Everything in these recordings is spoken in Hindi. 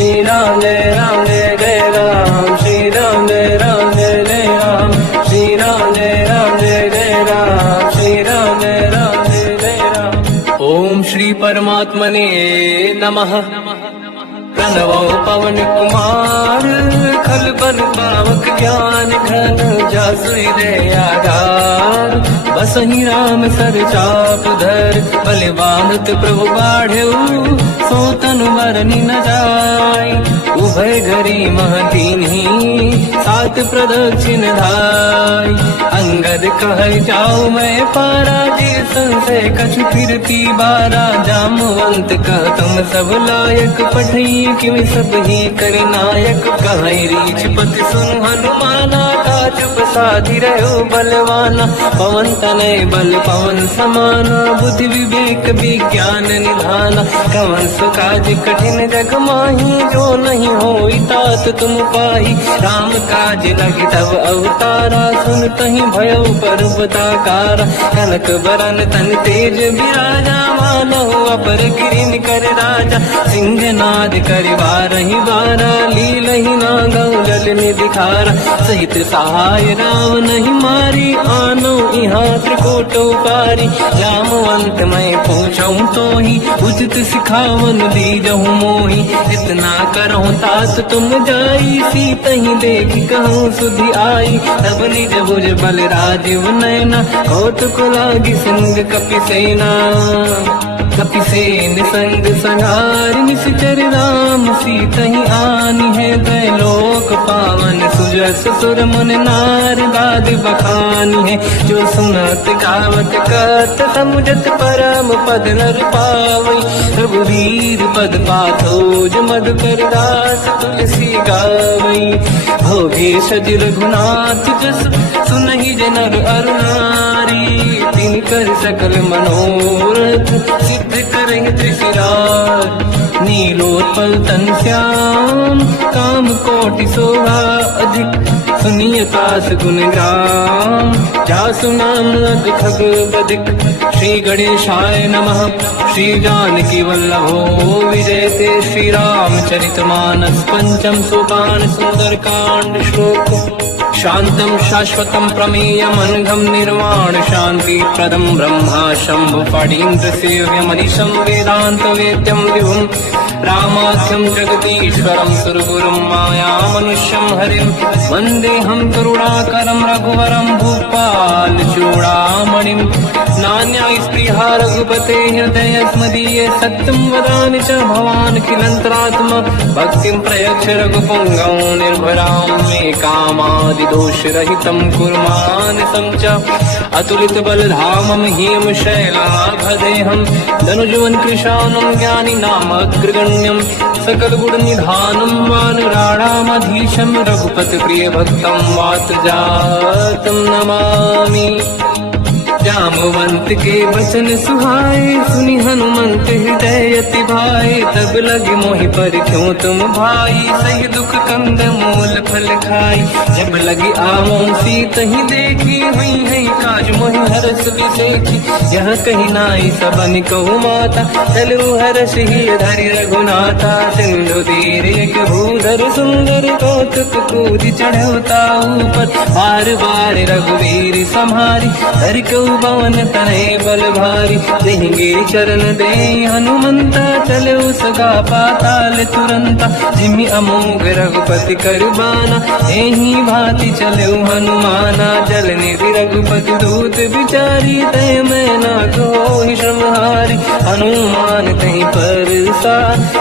श्री राम जय जय राम, श्री राम जय जय राम, श्री राम जय जय राम, श्री राम जय जय राम। ओम श्री परमात्मने नमः। प्रणवो पवन कुमार, खल बल पावक ज्ञान घन, जासु हृदय आधार। बसहि राम सर चाप धर, बलवानत प्रभु बाढ़ऊ, सो तनु मरनि न जाय। उभय घरी महदीन्ही, सात प्रदक्षिण धाय। अंगद कह जाऊ मैं पारा, जी संशय कछु फिरती बारा। जामवंत कह तुम सब लायक, पठई किम सब ही कर नायक। कहीं रीछ पति सुन हनुमाना, काज प्रसादी रहो बलवाना। पवन तनय बल पवन समाना, बुद्धि विवेक विज्ञान निधाना। कवन सुकाज कठिन जग माही, जो नहीं होई तात तुम पाही। राम काज लगी तब अवतारा, सुन तहि भयो पर्वताकारा। कनक बरन तन तेज बिराजा, मानहु अपर गिरिन कर राजा। सिंहनाद करिवारहि बारा, लीलहि नागौ जल निधिखारा। सहित सहाय राम नहीं मारी, आनो इहाँ त्रिकोट उपारी। जामवंत मैं पूछऊँ तोहि, उचित सिखावन दीजहु मोहि। इतना करहु तात तुम जाई, सीतहि देख कहूँ सुधि आई। तब निज भुज बल राजीव नैना, कौतुक लागी सिंह कपिसेना। कपिसेन संग संहार, निश्चर राम सीतहि आनी है। त्रैलोक पावन सुजस सुर मुन नार, गाद बखानी है। जो सुनत गावत कत, समुझत परम पद नर पावई। रघुवीर पद पाथोज, मधुकर दास तुलसी गावई। भोगे सज रघुनाथ जस, सुनहि जनर अरु नारी। तिन कर सकल मनोरथ, सिद्ध करहि त्रिशिरार। नीलोत्पल तन श्याम, काम कोटि शोभा अधिक। सुनिय तास गुण ग्राम, जासु नाम अग खग बदिक। श्री गणेशाय नमः। श्री जानकी वल्लभो विजयते, श्री रामचरित मानस। पंचम सोपान सुंदर कांड श्लोक। शांतं शाश्वतं प्रमेयम्, अनघं निर्वाण शांति प्रदं। ब्रह्मा शंभु फणीन्द्र सेव्यमनिशं, वेदांत वेद्यं विभुं। रामाख्यं जगदीश्वरं, सुरगुरुं मायामनुष्यं हरिं। वन्देऽहं करुणाकरं रघुवरं, भूपाल चूडामणिं। नान्या स्पृहा रघुपते हृदय स्मदीये, सत्यं वदामि च भवान् किलन्तरात्मा। भक्तिं प्रयच्छ रघुपुङ्गं, निर्भरां मे कामादि दोषरहितं कुर्मानसं च। अतुलित बलधामं ह्यं शैलाभदेहं, धनुजवन कृशानं ज्ञानी नाम अग्रगण्यं। सकल गुण निधानं वानराणामधीशं, रघुपति प्रिय भक्तं वातजातं नमामि। जामवंत के वचन सुहाए, सुनि हनुमंत हृदय अति भाए। तब लगे मोहि पर क्यों तुम भाई, सही दुख कंद मूल फल खाई। जब लगी आवों सीतहि देखी, हुई है काज मोहि हरस बिसेखी। यह कही नाई सबन कहु माता, चलु हरष ही धरि रघुनाथा। सिंधु तीर एक भूधर सुंदर, कौतुक कूदि चढ़ौता ऊपर। बार बार रघुवीर सम्हारी, धरि कहु पवन तनय बल भारी। देंगे चरण दे हनुमंता, चले सगा पाताल तुरंता। जिमि अमोघ रघुपति कर बाना, एहि भांति चले हनुमाना। जल निधि रघुपति दूत बिचारी, तय मैं ना कोहि श्रमहारी। हनुमान तहि परसा,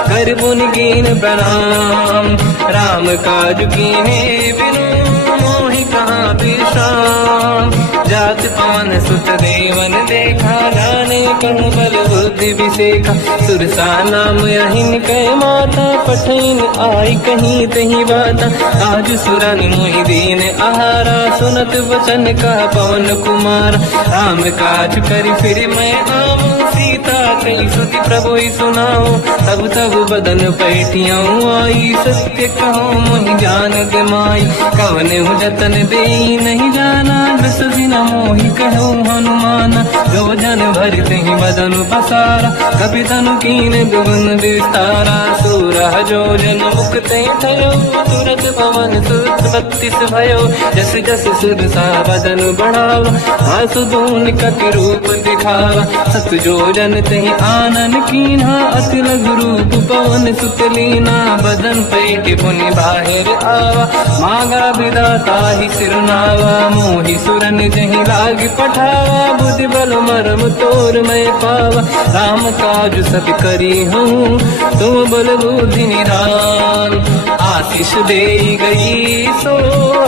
कर पुनि कीन प्रणाम। राम काज कीन्हे बिनु, मोहि कहाँ विश्राम। जात पान सुत देवन देखा, जाने कहूँ बल बुद्धि विसेखा। सुरसा नाम अहिन कै माता, पठैन आई कहीं तही बाता। आज सुरन मोहि दीन आहारा, सुनत वचन का पवन कुमार। राम काज करि फिर मैं आऊँ, सीता कई सुति प्रभु सुनाऊँ। तब तब बदन पैठियाँ आई, सत्य कहो मोहि जान माई। कवन जतन दे नहीं जाना, दस दिन मोहि कहु हनुमान, जो जन भरते ही बदन पसारा, कपि तनु कीन दुगुन विस्तारा। सूरह जो जन मुक्ते थयो, तुरत पवन सुत 32 भयो। जस जस सुरसा बदन बढ़ावा, आसु दून कपि रूप दिखावा। सत जो जन तहि आनन कीन्हा, अति लघु रूप पवन सुत लीना। बदन पैठ पुनि बाहिर आवा, मांगा विधाता ही सिरनावा। मोहि सुरन जहि लाग पठावा, बुद्धि बल मरम तोर मैं पावा। राम काज सब करी हूँ, तुम बल बुद्धि निधान। आशीष दे गई सो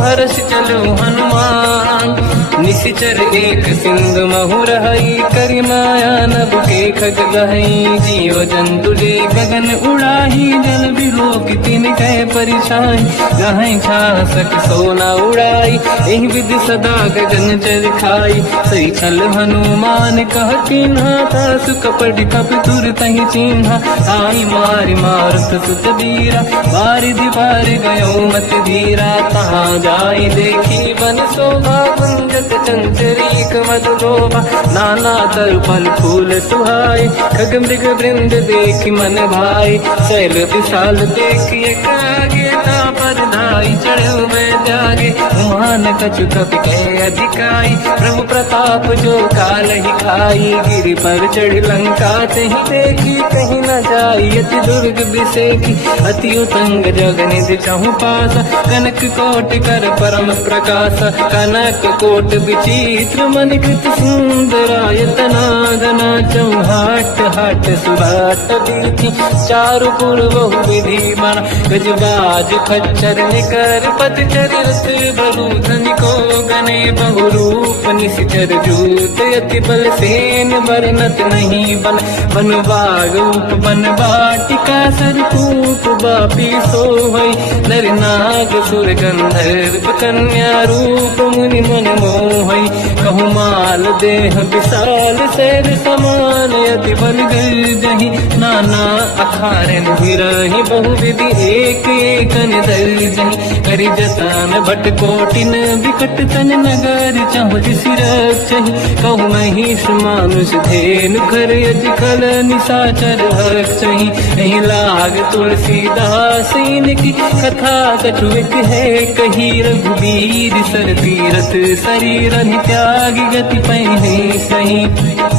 हर्ष चलो हनुमान। निशिचर एक सिंधु महु रहई, करि माया नभ के खग गहई। जीव जंतु ले गगन उड़ाही, जल बिलोक तिन कह परिछाई। जहाँ छासक सोना उड़ाई, एहि विधि सदा गगन चर खाई। सही छल हनुमान कह किन्हा, तासु कपट कप तुर तहि चिन्हा। आई मारि मारुत सुत बीरा, बारिधि पार गयो मत धीरा। तहाँ जाई देखी बन शोभा, कुंजत चंचरीक मधु लोभा। नाना तरु फल फूल सुहाई, खग मृग वृंद देखि मन भाई। शैल विशाल देखि एक आगे, पर धाई चढ़ो मैं त्यागे। मान कछु कपि कह अधिकाई, प्रभु प्रताप जो काल ही खाई। गिरि पर चढ़ लंका तहि देखी, कहीं न जाई अति दुर्ग बिसेकी। अति उतंग जग निधि चहु पासा, कनक कोट कर परम प्रकाश। कनक कोट विचित्र मणिकृत सुंदरायतना। घना चौहाट हाट सुराट दीति, चारु पुर बहु विधि बना। गजबाज खच्चर निकर पतचर रस बहु धनिको गने। बहु रूप निशिचर जूत, अति बल सेन वर्णत नहीं बन। बन बाग रूप बन बाटिका, सरकूप बापी सोहई। नर नाग सुर गंधर्व कन्या, रूप मुनि मन मोहई। कहु माल देह विशाल शैल समान, अति बल गर्जहि। नाना अखारन भिरहि, बहु विधि एक एकन दर्जहि। करि जतन भट कोटिन, विकट तन नगर चहु सिरक्षहि। कहु महिष मानुष धेनु, खर अजकल निशाचर हक्षहि। एहि लाग तुलसीदास इनकी, कथा कछु एक है कही। रघुबीर सर तीरथ शरीर, त्यागी गति पहिने सही।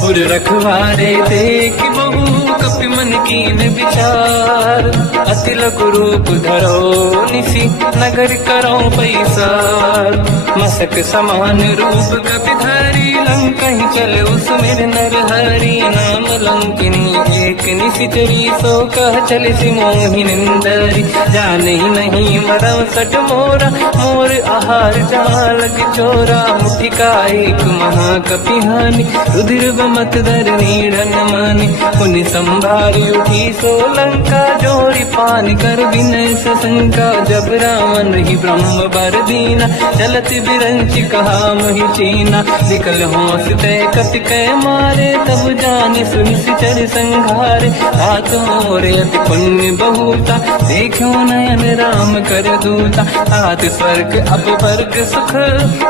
उर रखवारे देख बहु, कपि मन कीन विचार। अति लघु रूप धरो निशि, नगर करो पैसार। मसक समान रूप कपि धरी, लंका ही चले उसमें नर हरि। नाम लंकिनी एक निशिचरी, सो कह चल सि मोहि निंदरी। जाने नहीं मरम सट मोरा, मोर आहार जालक चोरा। मुठिका एक महाकपि हानि, रुधिर बमत धर नीड़न मानि। पुनि संभारी उठी सो लंका, जोरी पानी कर विनय सशंका। जब रावण ही ब्रह्म बर दीना, चलत बिरंच कहा मोहि चीना। निकल होश तय कपि कह मारे, तब जानि सुनि सिचर संघारे। हाथ मोरे अति पुण्य बहुता, देखो नयन राम कर दूता। हाथ स्वर्ग अब वर्ग सुख,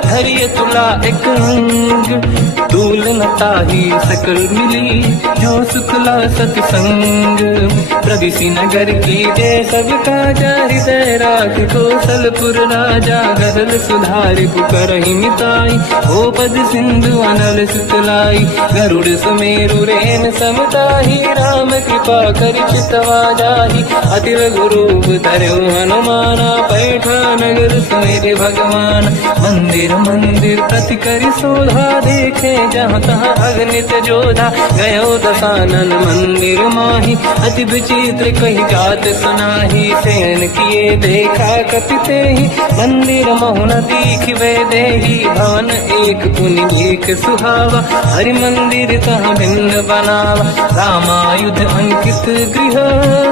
धरिय तुला एक अंग। दूल न ताहि सकल मिली, जो सुखला सतसंग। प्रविशि नगर की जय सब काजा, हृदय राख कौशलपुर राजा। गरल सुधारि पुकारहि मिताई, ओ पद सिंधु अनल सुतलाई। गरुड़ सुमेरु रेन समताहि, राम कृपा करि चितवा जाहि। अति लघु रूप धरऊ हनुमाना, पैठा नगर सुमेरि भगवान। मंदिर मंदिर प्रति करि शोधा, देखे जहाँ तहाँ अगणित जोधा। गयो दशानन मंदिर माहि, अति विचित्र कही जात सुनाही। सेन किए देखा कपि तेहि, मंदिर महु न दीखिबे देहि। भवन एक पुनि एक सुहावा, हरि मंदिर तहाँ भिन्न बनावा। रामायुध अंकित गृह,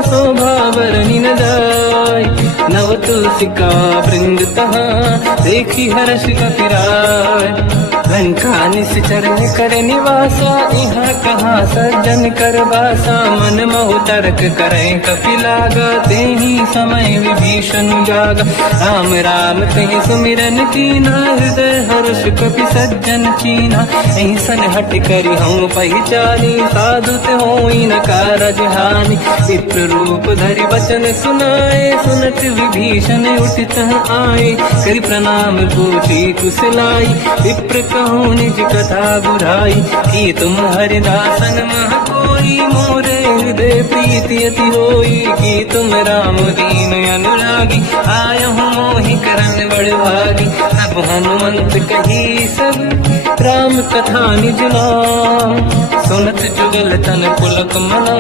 शोभा बरनि न जाय। नव तुलसी का वृंद तहाँ देखी हर्ष कपिराय। लंका निश्चर कर निवासा यहाँ कहाँ सज्जन कर बासा। मन महु तर्क करें कपिलागा तेहि समय विभीषण जागा। राम राम कहीं सुमिरन कीना हृदय हर्ष कपि सज्जन चीना। ऐसन हट करी हूँ पहचानी साधु ते होई न कारज हानि। विप्र रूप धरि वचन सुनाए सुनत विभीषण उठित आए। करि प्रणाम पूछी कुशलाई विप्र कहूँ निज कथा बुराई। कि तुम हरिदासन मह कोई मोरे हृदय प्रीति अति होई। कि तुम राम दीन अनुरागी आयहु मोहि करन बड़ भागी। तब हनुमंत कही सब राम कथा निज नाम। सुनत जुगल तन पुलक मना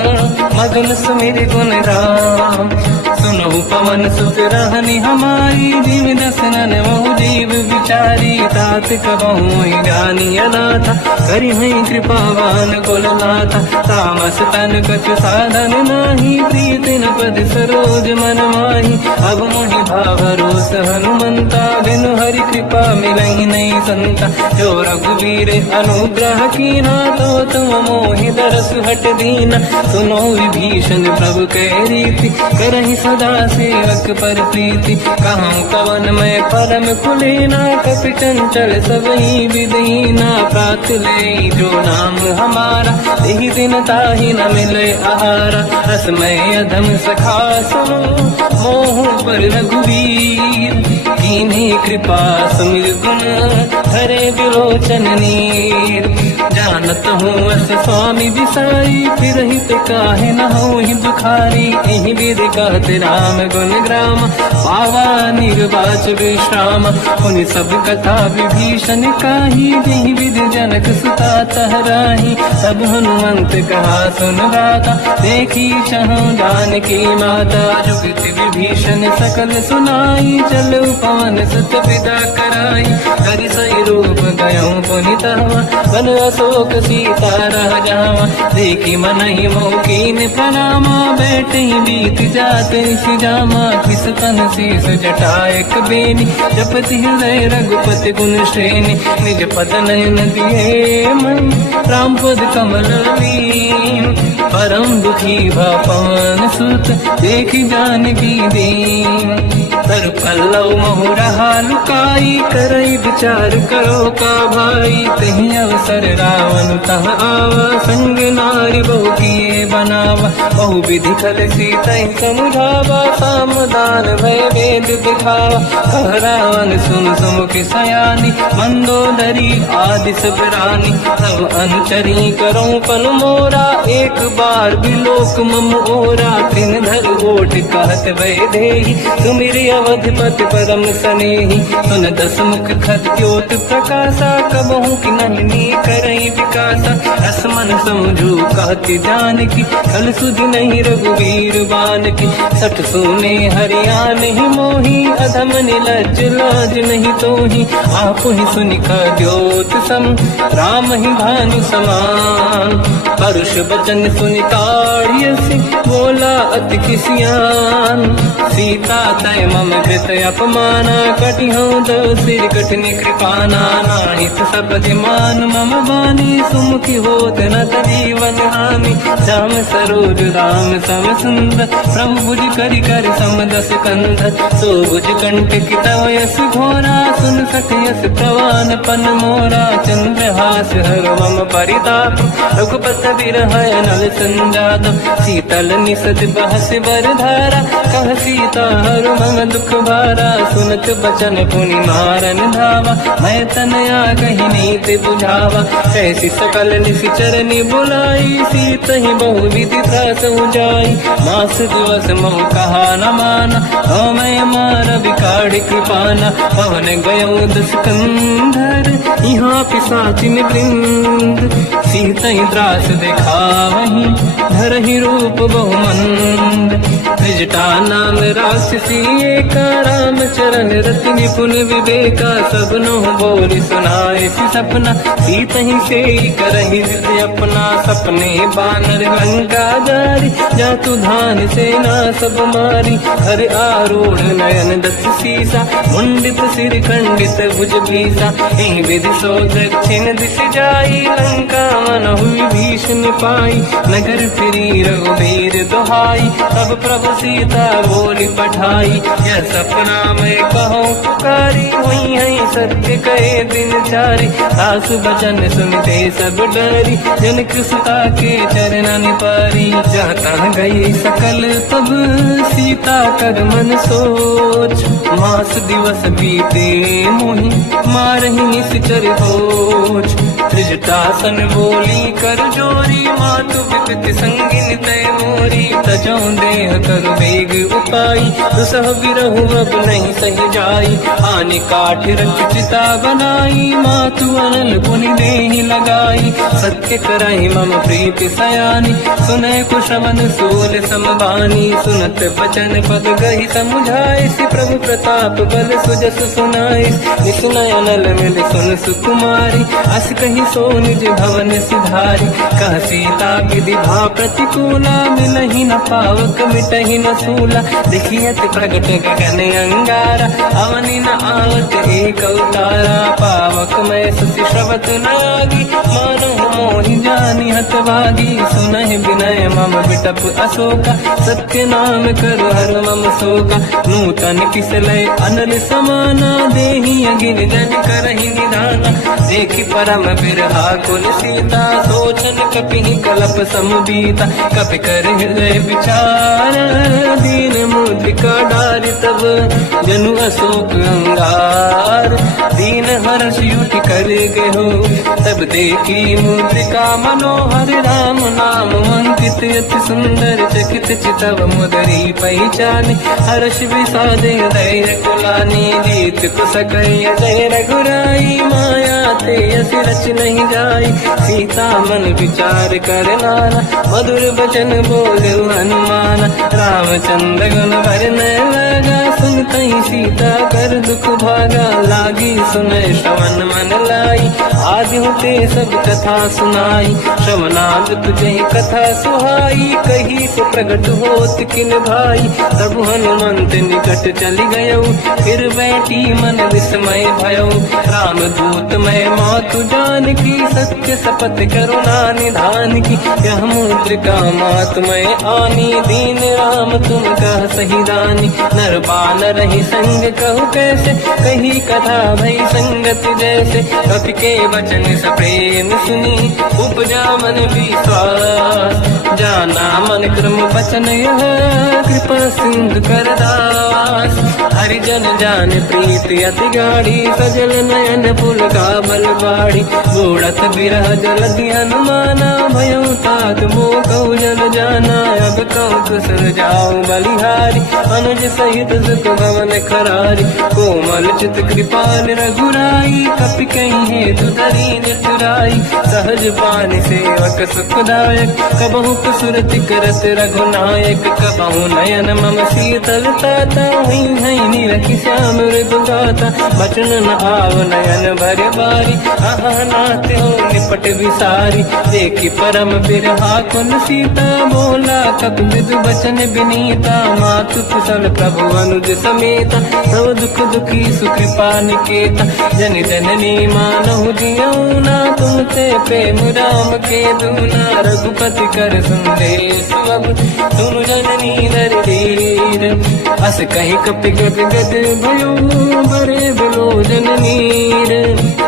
मगन सुमिर गुण राम। सुनहु पवन सुत रहनि हमारी जीव दसनन महु जीव विचारी। तात कबहु जानी अनाथा करि हई कृपावान कुलनाथा। तामस तन कछु साधन नाही प्रीत न पद सरोज मन माही। अब मोहि भावरोस हनुमंता बिनु हरि कृपा मिलहि नहीं संता। जो रघुवीर अनुग्रह कीना तो तुम मोहि दरस हट दीना। सुनो विभीषण प्रभु के रीति करहि सदा सेवक पर प्रीति। कहूँ कवन मैं परम कुलीना कपि चंचल सबही विदीना। प्रात ले जो नाम हमारा यही दिन ताहि न मिले आहारा। रसमय अधम सखा सुनो मोह पर रघुवीर। कीन्ही कृपा सुमिर गुण हरे विलोचन नीर। जानत हूँ अस स्वामी विसाई फिर हित काहे न होहि दुखारी। एहि विधि कहत राम गुण ग्राम पावा निर्वाच विश्राम। उन सब कथा विभीषण काही जेहि विधि जनक सुता तहराही। तब हनुमंत कहा सुन गाता देखी चहु जानकी माता। जुगति विभीषण सकल सुनाई चलु पवन सुत पिता कराई। करि सही रूप गयऊँ पुनितवा बन अशोक सीता रह जावा। देखी मनहि मोकीन प्रणामा बैठे बीत जात ऋषि जामा। किस तन शीस जटायक बेनी जपति हृदय रघुपति गुण श्रेणी। निज पद नयन दिए मन राम पद कमल लीन। परम दुखी भा पवन सुत देखी जानकी दीन। तर पल्लव महु रहा लुकाई करई विचार करो का भाई। तहि अवसर रावण तह आवा संग नारी बहु किए बनावा। बहु विधि खल सीता समुझावा सामदान भय वेद दिखावा। कह रावण सुन सुमुख सयानी मंदोदरी आदि सब रानी। सब अनुचरी करो पन मोरा एक बार बिलोक मम ओरा। त्रिन धर ओट कहत भय देहि सुमिरि अवधपति परम सनेहि। सुन दस मुख खद्योत प्रकाशा कबहु कि नलिनी करई विकासा। असमन समझू कहती जानकी कल सुधि नहीं रघुवीर बानकी। सठ सुने हरियाण ही मोही अधम निलज लाज नहीं तोही। आप ही सुनि खद्योत सम राम ही भानु समान। परुष बचन सुनि ताड़ियसि बोला अति किसियान। सीता तय मम कृत अपमाना कटिहूँ दो सिर कठिन कृपाना। नाहित सपति मान मम बानी सुमुखी होत न जीवन हानि। श्याम सरोज राम सम सुंदर प्रभु भुज करि कर समदस कंध। सो भुज कंठ की तव यस घोरा सुन सक यस प्रवान पन मोरा। चंद्रहास हर मम परिताप रघुपत बिरह नल संजात। शीतल निसत बहस बर धारा कह सीता हर मम दुख भारा। सुनत बचन पुनि मारन धावा मैं तनया कही नीति बुझावा। कैसी सकल निश्चरनि बुलाई सीत ही बहु विधि त्रास उजाई। मास दिवस मोह कहा न माना तो मैं मार बिकाड़ कृपाना। पवन गयो दस कंधर यहाँ पिशाचिन वृंद। सीत ही त्रास दिखावहीं धरहि रूप बहुमंद। त्रिजटा नाम राक्षसी एका, राम चरण रति निपुण विवेका, सबनो बोल सुनाए सी सपना, सीत ही से करहि जिद अपना, सपने बानर लंका जारी, जातु धान सेना सब मारी, हर आरूढ़ नयन दस सीसा, मुंडित सिर खंडित भुज भीसा, एहि विधि सो दक्षिण दिश जाई, लंका मन हुई भीषण पाई, नगर फिरी रघुबीर दुहाई, तब प्रभु सीता बोली पठाई, यह सपना मैं कहूँ पुकारी, हुई है सत्य कहे दिन चारी, सास बचन सुनते सब डरी, जनक सुता के चरण पारी, जाता गई सकल तब सीता कर मन सोच, मास दिवस बीते मोहि मारहि निश्चर होच, त्रिजटासन बोली कर जोरी, मातु विपित संगिन तय मोरी, तजो देह कर वेग उपाई, दुसह विरहु अब नहीं सही जाई, आने काठ रच चिता बनाई, मातु अनल पुनि देहि लगाई, सत्य कराई मम प्रीति सयानी, सुनय कुशवन सूल समबानी, सुनत बचन पद गहि समुझाए, सि प्रभु प्रताप बल सुजस सुनाई, निसुनय अनल मिल सुन सुकुमारी, अस कहि सो निज भवन सिधारी, कह सीता विधि भा प्रतिकूला, मिलहि न पावक मिटहि न सूला, देखियत प्रगट गगन अंगारा, अवनि न आवत एक अवतारा, पावक मैं सुसि श्रवत न आगी, मानो मोहि जानि हतभागी, सुनहि विनय मम विटप अशोका, सत्य नाम करु हर मम शोका, नूतन किसलय अनल समाना, देहि अगिन जन करहि निधाना, देखि परम बिरहा कुल सीता, सोचन कपिहि कलप समबीता, कपि कर हृदय विचार, दीन मुद्रिका डारि तब जनु अशोक अंगार, दीन हर्ष युति कर गयो, तब देखी मुद्रिका मनोहर, राम नाम अंकित अति सुंदर, चकित चितव मुदरी पहचान, हर्ष विषादे धैर्य कुलानी, जीत कुसकय जय रघुराई, माया ते अस रच नहीं जाई, सीता मन विचार कर नाना, मधुर बचन बोले हनुमान, रामचंद्र गुण वरनय लगा, सुनतहि सीता कर दुख भागा, लागी सुनय श्रवण मन लाई, आदि होते सब कथा सुनाई, श्रवणाद तुझे कथा सुहाई, कही से प्रगट होत किन भाई, तब हनुमंत निकट चली गयो, फिर बैठी मन विस्मय भयो, राम दूत मैं मातु जान की, सत्य शपथ करुणा निधान की, यह मुद्रिका मात मैं आनी, दीन राम तुम कह सही दानी, नर बानर ही संग कहु कैसे, कही कथा भई संगत जैसे, कपि के वचन सप्रेम सुनी, उपजा मन विश्वास, जाना मन क्रम वचन यह, कृपा सिंधु कर दास, हरिजन जान प्रीति अति गाढ़ी, सजल नयन पुल का बल बाढ़ी, बूढ़त बिरह जल हनुमाना, भयो तात मोह कहु जल जाना, अब कहु कुशल जाओ बलिहारी, अनुज सहित सुख भवन खरारी, कोमल चित कृपाल रघुराई, कपि कहीं हेतु धरी नितुराई, सहज पान सेवक सुखदायक, कबहु कुसुरति करत रघुनायक, कबहु नयन मम शीतल ताता, हुई है नीरखि श्याम मृदुगाता, बचन न आव नयन भर बारी, आहा नाथ हो निपट विसारी, देखि परम बिरहा कुल सीता, बोला कपि मृदु बचन विनीता, मातु कुशल प्रभु अनुज समेता, सब दुख दुखी सुकृपा निकेता, जन जननी मानहु जियौना, तुम ते प्रेम राम के दूना, रघुपति कर संदेश अब तुम जननी नर धीर, अस कहि कपि गद गद भयो, बरे बिलोचन नीर,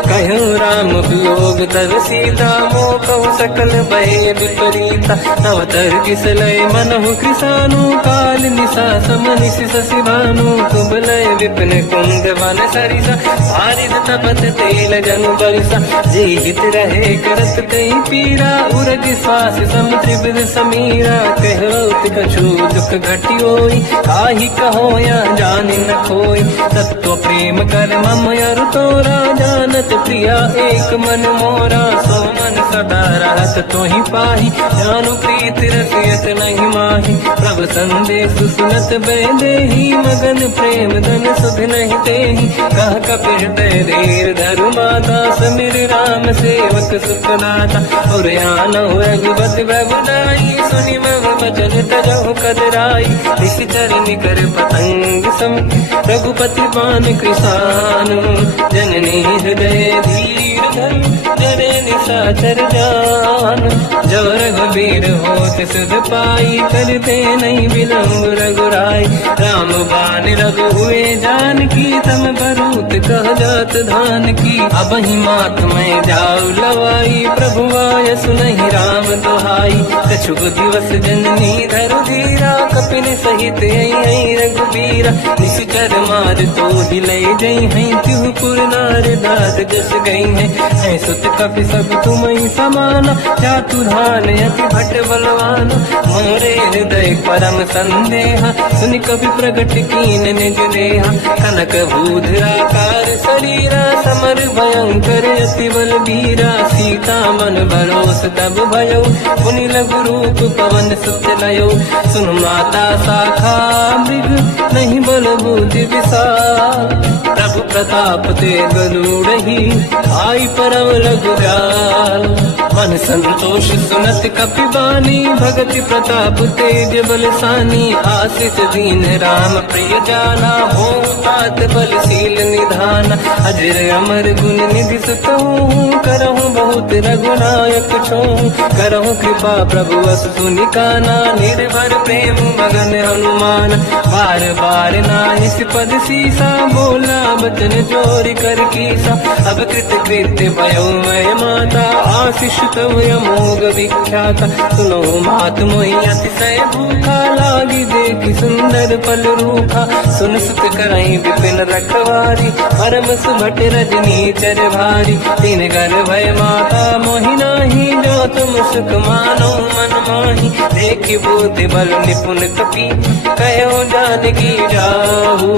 कहो राम वियोग तब सीता, मोह कहु सकल भय विपरीता, तव तर किसलय मनहु कृसानु, काल निशा समनिश शशि भानु, कुबलय विपिन कुंद वन सरिसा, बारिद तपत तेल जनु बरसा, जीवित रहे करत कई पीरा, उरग श्वास सम त्रिविध समीरा, कहत कछु दुख घटी होई, काहि कहो या जानि न खोई, तत्व प्रेम कर मम अरु तोरा, जानत प्रिया एक मन मोरा, सो मन सदा रहत तो ही पाही, जानु प्रीत रसियत नहीं माही। प्रभु संदेश सुनत बैदेही, मगन प्रेम धन सुध नहीं तेही। कह कपि हृदय धीर धरु माता, समिर राम सेवक सुखदाता। और आनहु रघुपति प्रभुदाई, सुनि मम वचन तजहु कदराई। निश्चर निकर पतंग सम, रघुपति बान कृसानु। जननी हृदय धीर धरु, जरे निशाचर जान। जो रघुबीर होत सुध पाई, करते नहीं विलम्ब रघुराई। राम बान रघु हुए जानकी, तम भरूत कह जात धान की। अब ही मात मैं जाऊ लवाई, प्रभु आय सुनहि राम दुहाई। कछुक दिवस जननी धरु धीरा, कपिन सहित आई रघुबीरा। निश्चर मार तो दिलै जई हैं, तिहु पुर नार दाद जस गई है। सुत कपि सब तुमहि समाना, चातुर्हान अति भट बलवान। मोरे हृदय परम संदेहा, सुनि कपि प्रगट कीन निज देहा। कनक भूधराकार शरीरा, समर भयंकर अति बलबीरा। सीता मन भरोस तब भयो, पुनि लघु रूप पवन सुत लयो। सुन माता शाखा मृग, नहीं बल बुद्धि विशाल। प्रभु प्रताप ते गरुड़हि, आई परम रघुराल। मन संतोष सुनत कपि बानी, भगति प्रताप तेज बलसानी। आशीष दीन राम प्रिय जाना, हो तात बलशील निधान। अजर अमर गुण निधि सुतहु, करहु बहुत रघुनायक छोहु। करहु कृपा प्रभु अस सुनि काना, निर्भर प्रेम मगन हनुमान। बार बार नाहिस पद सीसा, बोला बचन जोरि कर कीसा। अब कृत कृत्य भयो मैं माता, आशीष तव अमोघ विख्याता। सुनो मात मोहि अतिशय भूखा, लागी देखि सुंदर फल रूखा। सुन सुत करहि विपिन रखवारी, परम सुभट रजनी चर भारी। तीन घर भय माता मोहि नाही, जो तुम सुख मानो मन माही। देखि बुद्धि बल निपुण कपि, कहो जानकी जाहू।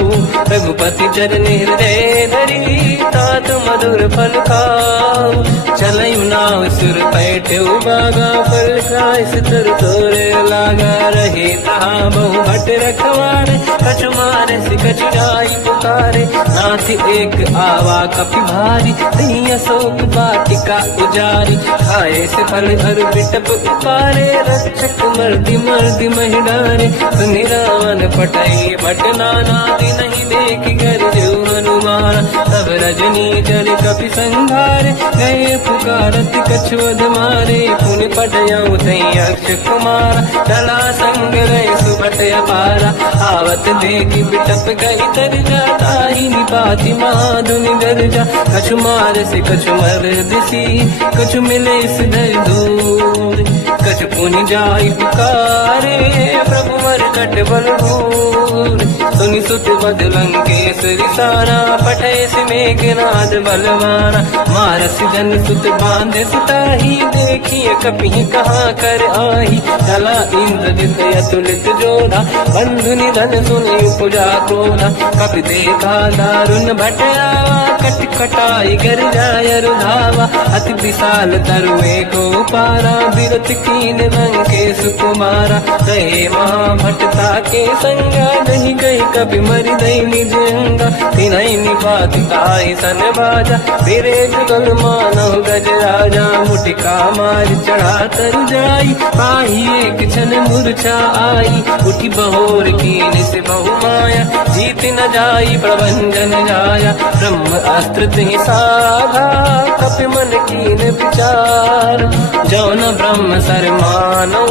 रघुपति चरण हृदय धरी, तात मधुर फल खाऊ। चलयु नाव सुर पैठे बागा, फल खाय सितर तोरे लागा। रहे तहाँ बहु भट रखवारे, कछु मारे से कछु जाई पुकारे। नाथ एक आवा कपि भारी, दही अशोक वाटिका उजारी। खाए से फल हर बिटप उपारे, रक्षक मर्दि मर्दि महि डारे। सुनि रावण पटई भट नाना, नहीं देखि कर जो हनुमान। तब रजनी जल कपि संघारे, गए पुकारत कछुअध मारे। पुनि पटयऊ तई अक्ष कुमार, चला संग रहे सुभट अपारा। आवत देखि बिटप गई तरजा, ताहि निपाति महाधुनि गरजा। कछु मार से कछु मर दिसी, कछु मिले सिधर दूर। कछु पुनि जाई पुकारे, प्रभु मरकट बल भूर। सुनि सुत बद लंकेश्वरी सारा, पठय से मेघनाद बलवाना। मारस जन सुत बांधे सुताही, देखिए कपि कहाँ कर आही। चला इंद्रजित अतुलित जोधा, बंधु निधन सुनि उपजा क्रोधा। कपि देखा दारुण भट आवा, कट कटाई गर जाय रुधावा। अति विशाल तरुए को पारा, बिरत कीन लंकेश कुमारा। रहे महाभटता के संगा, दही गई कपि मरि दई निज अंगा। तिन्हि निपाति ताहि सन बाजा, फिरे जुगल मानव गज राजा। मुटिका मार चढ़ा तरु जाई, पाही एक क्षण मूर्छा आई। उठी बहोर कीन से बहु माया, जीत न जाई प्रभंजन जाया। ब्रह्म अस्त्र तिहि साधा, कपि मन कीन विचार। जौन ब्रह्म सर मानो,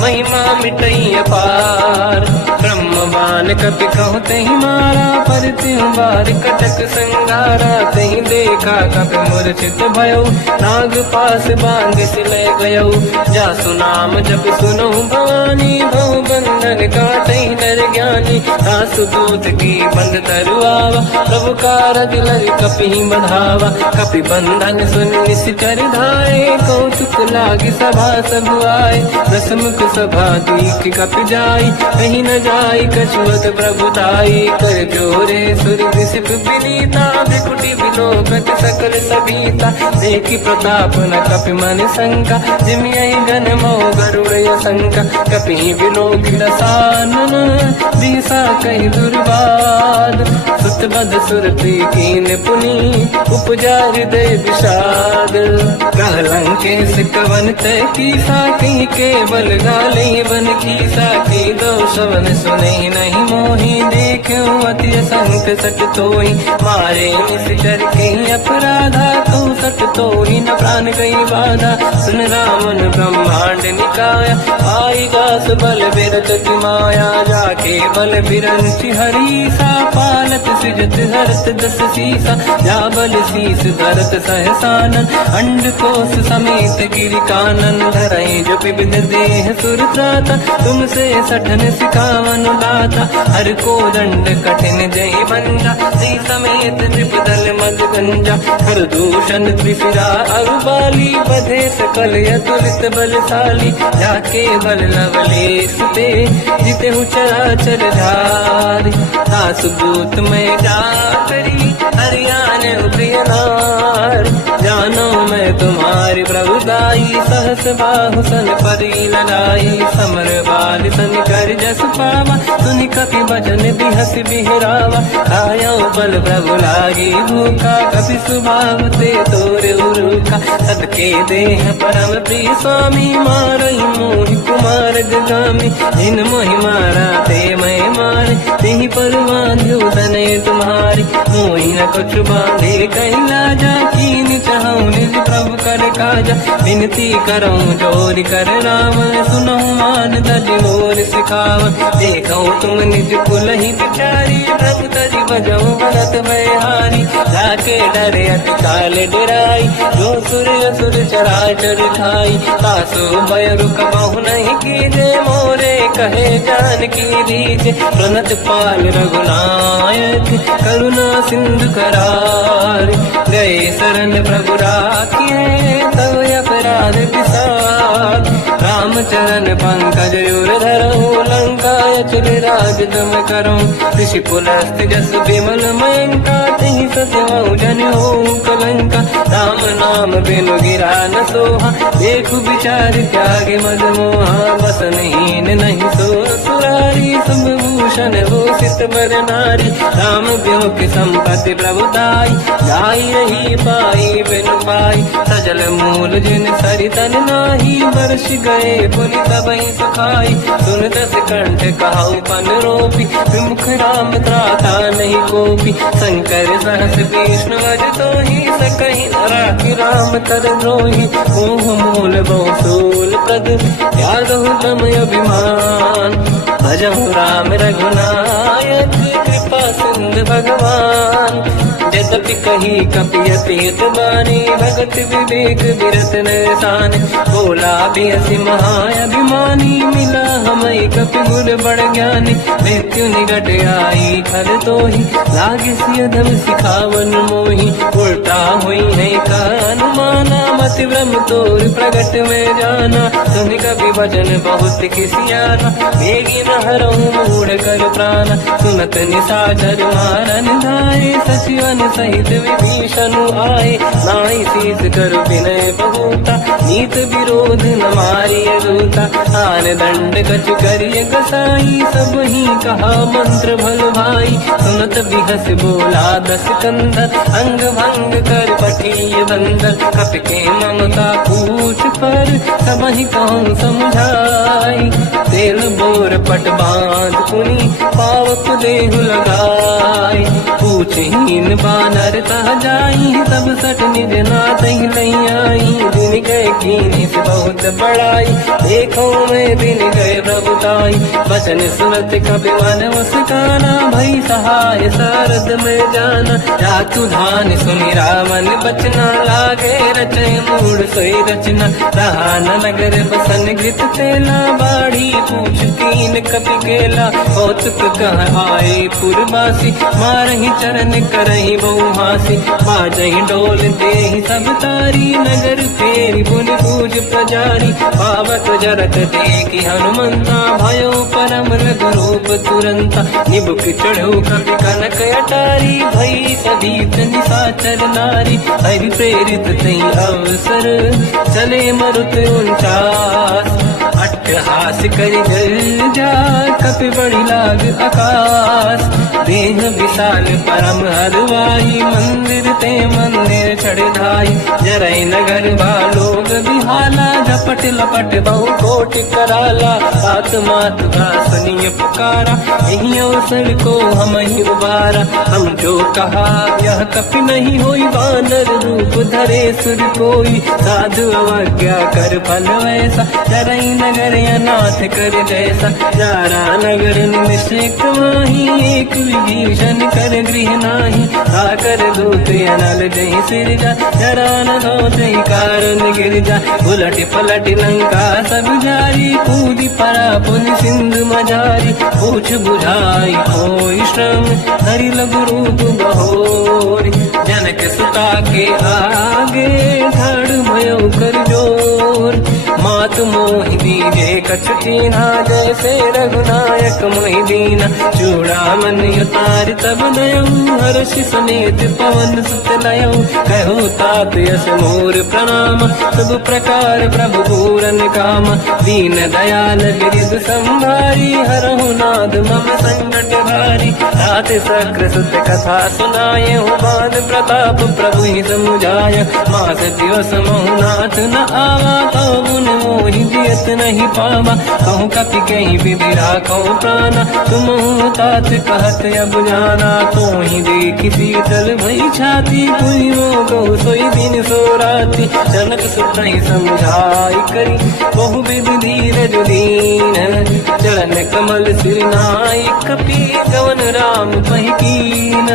महिमा मिटई अपार। ब्रह्म बान कपि कहु तहि मारा, पर तिहु बार कटक संगारा। तहि देखा कपि मूर्छित भयो, नाग पास बांध सिलय गयो। जासु नाम जप सुनहु भवानी, बहु बंधन काटहि नर ज्ञानी। जाने, दास दूत की बंद तरुआवा, प्रभु कारज लग कपि बढ़ावा। कपि बंधन सुन निश्चर धाये, कौतुक लागी सभा सब आए। दसमुख सभा दीख कपि जाई, कहीं न जाई कछुअत प्रभु दाई। कर जोरे सुर दिसिप विनीता, बिकुटी बिलोकत सकल सबीता। देखी प्रताप न कपि मन शंका, जिमियहि गण मोह गरुड़ शंका। कपि बिलोकी रसानन, दिशा कहीं दुर्बाद। सुत बद सुरति कीन पुनी, उपजा हृदय विषाद। कहलंकेश कवन तय कीसा, कहीं केवल गाले बन कीसा। की दो शवन सुने नहीं मोही, देखे अति संत सट तोई। मारे निश्चर कहीं अपराधा, तो सट तोही न प्राण कहीं बाधा। सुन रामन ब्रह्मांड निकाया, आई दास बल बिरचति माया। जाके बल बिरंचि हरीसा, पालत सिजत हरत दस सीसा। जा बल शीस धरत सहसानन, अंड कोश समेत गिरि कानन। धरई जो विविध देह सुर त्राता, तुमसे सठन सिखावन दाता। हर को दंड कठिन जय बंजा, श्री समेत त्रिपदल मद गंजा। हर दूषण त्रिशिरा अरुबाली, बधे सकल यतुलित बलशाली। जाके बल लवलेश ते, जिते चराचर धारी। दास दूत में जाकरी, हरियाने प्रिय नार। जानो मैं तुम्हारी प्रभुदाई, सहस बाहु सन परी लड़ाई। समर बाल सन कर जस पावा, सुनि कपि भजन बिहस बिहरावा। आयो बल प्रभु लागी भूखा, कपि स्वभाव ते तोरे उरुखा। सदके देह परम प्रिय स्वामी, मारई मोहि कुमार गगामी। जिन मोहि मारा ते मैं मारे, तेहि पर बांध्यो तनय तुम्हारी। मोहि न कुछ बांधे कहीं लाजा, कीन चाहूं निज प्रभु कर काजा। विनती करऊं जोर कर राम, सुनऊं मान दज मोर सिखाव। देखऊं तुम निज कुल ही बिचारी, प्रभु तज बजऊं भरत हारी। जाके डरे अति काल डराई, जो सुर असुर चराचर खाई। तासु भय रुक बहु नहीं कीजे, मोरे कहे जान की दीजे। प्रणत पाल रघुनायक, करुणा सिंधु करार। गए शरण प्रभु राखिए, तव अपराध विसार। रामचरण पंकज उर धरऊं, लंका अचल राज तुम करूं। ऋषि पुलस्त जस विमल मयंका, तिहि ससवं जन होऊं कलंका। राम नाम बिनु गिरा न सोहा, देखु विचार त्यागे मद मोहा। बसनहीन नहीं सो सुरारी, शुभ भूषण भूषित बर नारी। राम ब्यों की संपत्ति प्रभुताई, जाई रही पाई बिनु पाई। सजल मूल जिन सरितन नाही, वर्ष गए पुनि सबहि सुखाई। सुन दस कंठ कहाऊ पन रोपी, विमुख राम त्राता नहीं कोपी। शंकर सहस विष्णु अज तोहि, सकहि न राखि राम कर द्रोही। मोह मूल बहु सूल प्रद, त्यागहु तम अभिमान। भजहु राम रघुनायक, कृपा सिंधु भगवान। यद्यपि कही कपियतीत बानी, भगत विवेक विरत नैसान। बोला बियसि महाअभिमानी, मिला हमें कपि गुर बड़ ज्ञानी। मृत्यु निकट आई खल तोहि, लागे सियधम सिखावन मोहि। उल्टा हुई है का अनुमाना, मति भ्रम तोर प्रगट में जाना। सुनि कपि वचन बहुत किसियाना, बेगी न हरऊं मूढ़ कर प्राण। सुनत निशाचर मारन धाये, सचिवन सहित विभीषण आए। नाई शीस कर विनय बहुता, नीत विरोध न मारिय दूता। आन दंड कछ करिय कसाई, सब ही कहा मंत्र भल भाई। सुनत बिहस बोला दस कंधर, अंग भंग कर पठिय बंदर। कपि के ममता पूछ पर, सब ही कहूँ समझाई। तेल बोर पट बांध पुनि, पावक देहु लगाई। पूछहीन बानर तह जाई, सब सट निज नाथ ही नहीं आई। दिन गए कीनी से बहुत बड़ाई, देखो मैं दिन गए प्रभुताई। वचन सुनत कपि मन मुस्काना, भई सहाय सारद में जाना। जातु धान सुनि रावण बचना, लागे रचे मूढ़ सोई रचना। रहा न नगर बसन घृत तेला, बाढ़ी पूछ कीन कपि केला। लीला कौतुक कह आए पुरवासी। मारही चरण करही बहु हासी बाजही डोल देहि सब तारी। नगर फेरी बुन पूज प्रजारी पावक जरत देखी हनुमंता। भयो परम रघुरूप तुरंता निबुक चढ़ो कपि कनक अटारी। भई सभीत निशाचर नारी हरि प्रेरित तई अवसर। चले मरुत 49 अट्टहास करि जल जा कपि बड़ी लाग आकाश। देह विशाल परम हरवाई मंदिर ते मंदिर चढ़ धाई। जरई नगर बालोग बिहाला झपट लपट बहु कोटि कराला। सात मात का सुनिय पुकारा यही अवसर को हम ही उबारा। हम जो कहा यह कपि नहीं होई वानर रूप धरे सुर कोई। साधु अवज्ञा कर फल वैसा जरई नगर अनाथ कर जैसा। जारा नगर निमिषेक माही एक विभीषण कर गृह नाही। आकर दूत अनल जही सिर जा जरा न दौते कारण गिर जा। उलट पलट लंका सब जारी कूदी परा पुन सिंधु मजारी। पूछ बुझाई कोई श्रम हरि लघु रूप बहोरी। जनक सुता के आगे ठाड़ भयो कर जोर। मात मोहि दीजे कछ कीन्हा जैसे रघुनायक मोहि दीना। चूड़ामन उतार तब नयऊ हर्षि समेत पवन सुत लयऊ। कहो तात यस मोर प्रणाम सब प्रकार प्रभु पूरन काम। दीन दयाल गिरिध संभारी हरहु नाद मम संकट भारी। तात सक्र सुत कथा सुनाये बान प्रताप प्रभु ही समुझाय। मास दिवस महु नाथ न आवा कहो गुण मोहि जियत नहीं पावा। कहूँ कपि कहीं विधिरा कहूँ प्राणा तुम तात कहत अब जाना। तो ही देखी शीतल भई छाती पुइयो कहु सोई दिन सो राति। जनक सुत ही समझाई करी बहु विधि धीरज दीन। चरण कमल सिर नाई कपि गवन राम पहि कीन।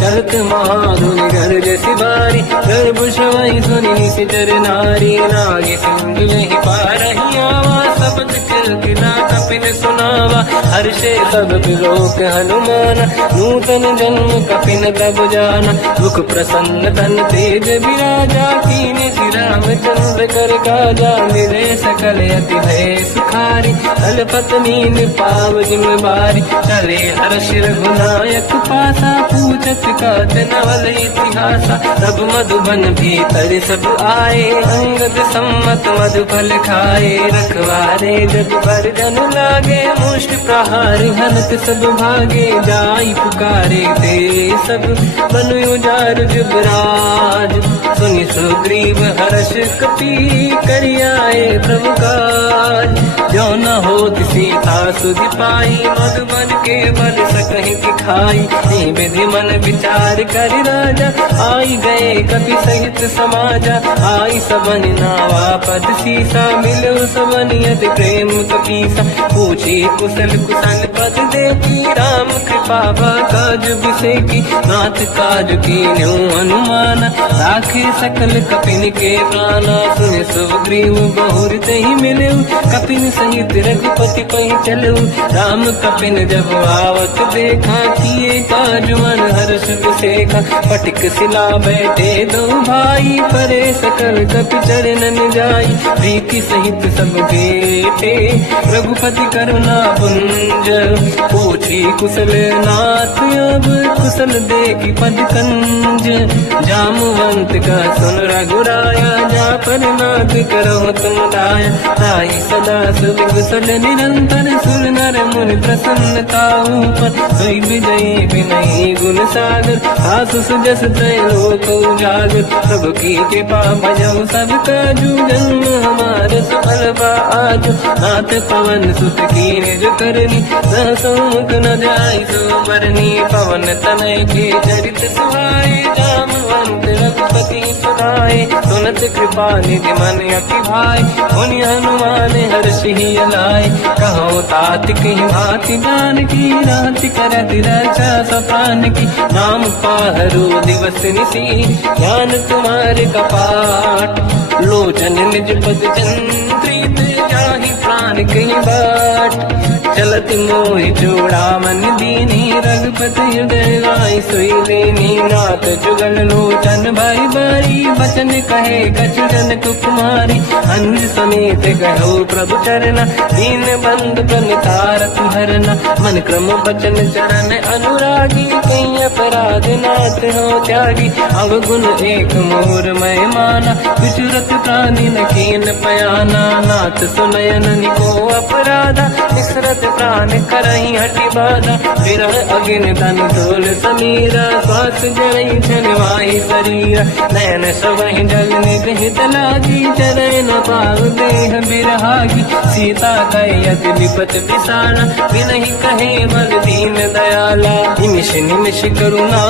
चलत महाधुनि गर्ज सिबारी गर्भ श्रवई सुनि निशिचर नारी। नागे सिंधु नहीं पारही आवा शब्द किला कपिन सुनावा। हर्षे सब लोक हनुमान नूतन जन्म कपिन तब जाना। मुख प्रसन्न तन तेज विराजा कीने श्री रामचंद्र कर काजा। मिले सकल अति भय सुखारी अल्पत मीन पाव जिम बारी। चले हर्ष रघुनायक पासा पूछत कात नवल इतिहासा। तब मधुबन भीतर सब आए अंगद सम्मत मधुफल खाए। रखवारे जग पर जन लागे मुष्ट प्रहार हनत सब भागे। जाई पुकारे ते सब बन उजार जुबराज। सुनि सुग्रीव हर्ष कपि करियाए प्रभु काज। जो न होत सीता सुधि पाई मधुबन के बल सकहि दिखाई। विधि मन विचार कर राजा आई गए कपि सहित समाजा। आई सबन नावा पद सीसा मिलो सबन यद प्रेम कपीसा। पूछी कुशल कुशल पद देखी राम कृपा काज बिसेकी। नाथ काज कीन्यो हनुमाना राखे सकल कपिन के प्राणा। सुनि सुग्रीव बहुर तहि मिलऊ कपिन सहित रघुपति पहि चलऊ। राम कपिन जब आवत देखा किए काज मन हर्ष विसेखा। पटिक सिला बैठे दो भाई परे सकल कपि चरणन जाई। प्रीति सहित सब बेटे रघुपति करुणा पुंज। पूछी कुशल नाथ अब कुशल देखी पद कंज। जामवंत का सुन रघुराया जा पर नाथ करो तुम दाया। ताई सदा सुविकुशल निरंतर सुर नर मुनि प्रसन्नता ऊपर। सोई विजयी विनयी गुण सागर आसु सुजस त्रैलोक उजागर। प्रभु की कृपा भजऊ सब काजू जन्म हमार सफल बा आजू। नाथ पवन सुत की निज करनी सहसमुख न जाई सो बरनी। पवन तनय के चरित सुहाए जामवंत रघुपति सुनाए। सुनत कृपा निधि मन अति भाई मुनि हनुमान हर्षि लाए। कहो तात कहीं भांति जान की रात करत रक्षा सपान की। नाम पाहरो दिवस निसी ज्ञान तुम्हारे कपाट। लोचन निज पद चंद्रित जाहि प्राण जान कई बाट चलत मोहि चूड़ा मन दीनी रघुपति हृदय लाई सोई लेनी नाथ जुगल लोचन भाई बारी बचन कहे कचुरन कुमारी अंज समेत कहो प्रभु चरना दीन बंद प्रणतार तुहरना मन क्रम बचन चरण अनुरागी कई अपराध नाथ हो त्यागी अवगुण एक मोर मैं माना विचुरत प्राणी न कीन पयाना नाथ सुनयन निको अपराधा निसरत प्राण करही हटि बाधा विरह अगिन तन तोल समीरा श्वास जरई छनवाई शरीर नयन सबहि जल निगहित लागी चरण न पाव देह बिरहागी सीता कहे अति विपत पिसाना बिनहि कहे मन दीन दयाला निमिष निमिष करुणा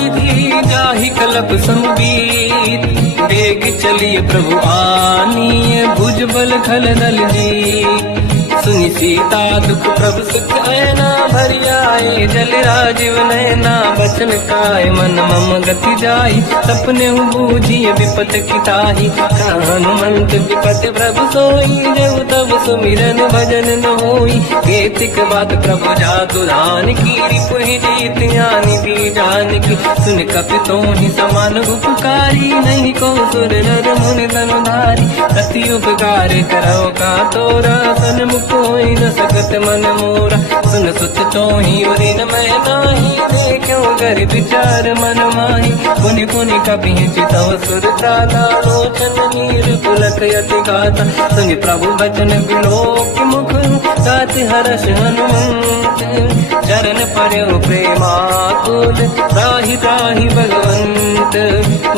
निधि जाहि कलप संबीत बेग चलिए प्रभु आनीय भुज बल खल दल जी सुनि सीता दुख प्रभु सुख ऐना भर जाए जल राजीव नैना बचन काय मन मम गति जाई सपने बूझिए विपत किताही हनुमंत विपत प्रभु सोई जब तब सुमिरन भजन न होई केतिक बात प्रभु जातु धान की रिपुहि जीत ज्ञानी दी जान की सुन कपितों ही समान उपकारी नहीं को सुर नर मुनि तनुधारी अति उपकार करो का तोरा सन्मुख कोई न सकत मन मोरा सुन सुत चोही उरी न मैं नाही देखो कर विचार मन माही पुनि पुनि कपि चितव सुर त्राता लोचन नीर पुलक यति गाता सुनि प्रभु बचन बिलोक मुख गात हर्ष हनुमंत चरण पर्यो प्रेमाकुल त्राहि त्राहि भगवंत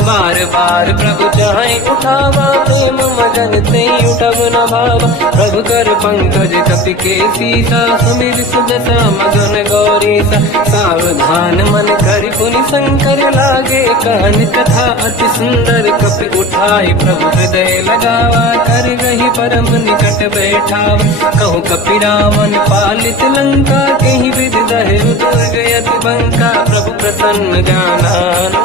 बार बार प्रभु चाहे उठावा प्रेम मगन ते उठब न भावा प्रभु कर पंकज कपि के सीसा सुमिर सुदशा मगन गौरीसा सावधान मन कर पुनि शंकर लागे कहन कथा अति सुंदर कपि उठाई प्रभु हृदय लगावा कर गही परम निकट बैठावा कहु कपि रावण पालित लंका कहीं विधि दहे दुर्ग यति बंका प्रभु प्रसन्न जाना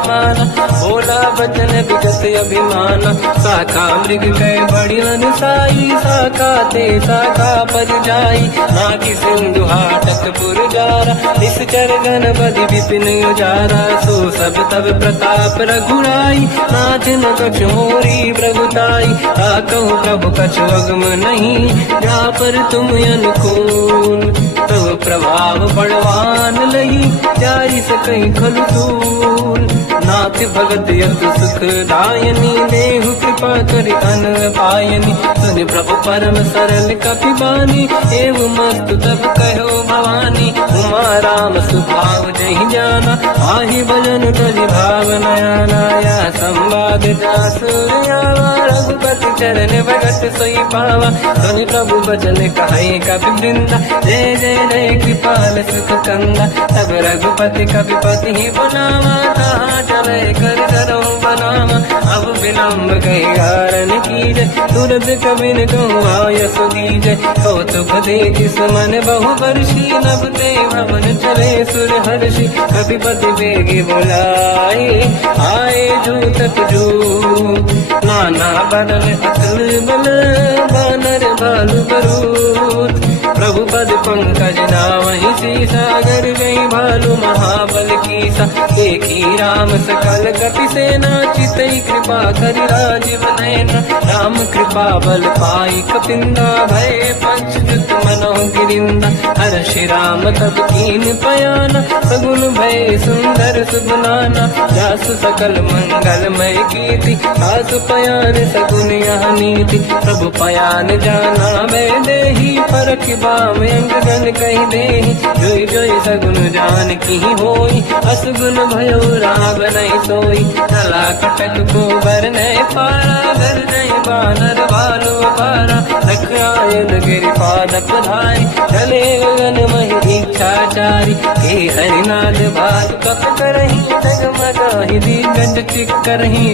माना बोला बचन विगत अभिमाना साखा मृग गए बड़ी अनुसाई साखा ते साखा पर जाई नाकि सिंधु हाटक पुर जारा निश्चर गण बधि विपिन उजारा सो सब तब प्रताप रघुराई नाथ न कछ मोरी प्रभुताई कहु प्रभु कछ अगम नहीं जा पर तुम अनुकूल प्रभु प्रभाव बड़वान लही जारी सकई खलु तूल नाथ भगत यत सुख दायनी देहु कृपा करि अन पायनी सुनि प्रभु परम सरल कपि बानी एव मस्तु तब कहो भवानी उमा राम सुभाव जहि जाना आहि भजन तजि भाव नयाना या संवाद जासु आवा रघुपति चरण भगत सोई पावा सुनि प्रभु बचन कहे कपि वृंदा जय जय जय कृपाल सुख कंदा तब रघुपति कपिपति ही बनावा कहाँ चले कर करो बनावा अब विलम्ब गई कारण कीजय तुरंत कबिन कहूँ आयस दीजय कौतुक देख सुमन बहु वर्षी नभ ते भवन चले सुर हर्षि कपिपति बेगी बुलाए आए जूतक जू नाना बदल अकल बल बानर भालु बरूद प्रभु पद पंकज नामहि सीसा गर गई भालू महाबल कीसा देखी राम सकल कपि सेना चितई कृपा करि राजीव नयना राम कृपा बल पाई कपिंदा भय पंचजुत मनो गिरिंदा हर्षि राम तब कीन पयाना सगुन भय सुंदर सुगुनाना जासु सकल मंगलमय कीर्ति आसु पयान सगुन यह नीति प्रभु पयान जाना मैं देही परख बाम अंगगन कही देही जोई जोई सगुन जान की होई असगुन भयो राग नहीं सोई चला कटक को बर नहीं पारा घर नहीं बानर भालू पारा लख आयल गिरि पाद पधारी चले गगन महि इच्छाचारी हे हरिनाथ भाग कप करही जगमगाहि दिग्गज चिक्करही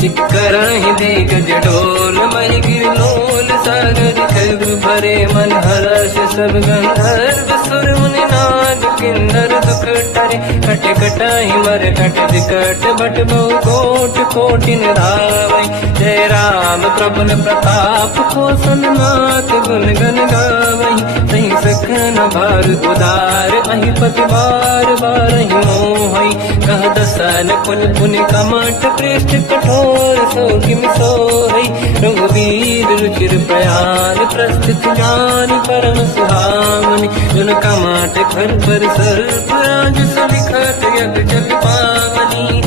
चिक्करहि दिग्गज डोल महि गिरलोल सागर खग भरे मन हर्ष सब गंधर्व सुर मुनि नाद के किन्नर दुख टरे कट कटाई मर कट विकट भट बहु कोट कोटिन धावई। जय राम प्रबल प्रताप को सन्नाथ गुण गण गावई। सही सखन भार उदार अहि पति बार बार ही मोहई। कह दसन कुल पुनि कमठ पृष्ठ कठोर सो किम सोहई। रघुवीर रुचिर प्रयाण प्रस्थित ज्ञान परम सुहामनि। जुन कमठ खर पर सर्प राज सविखत यग जग पावनी।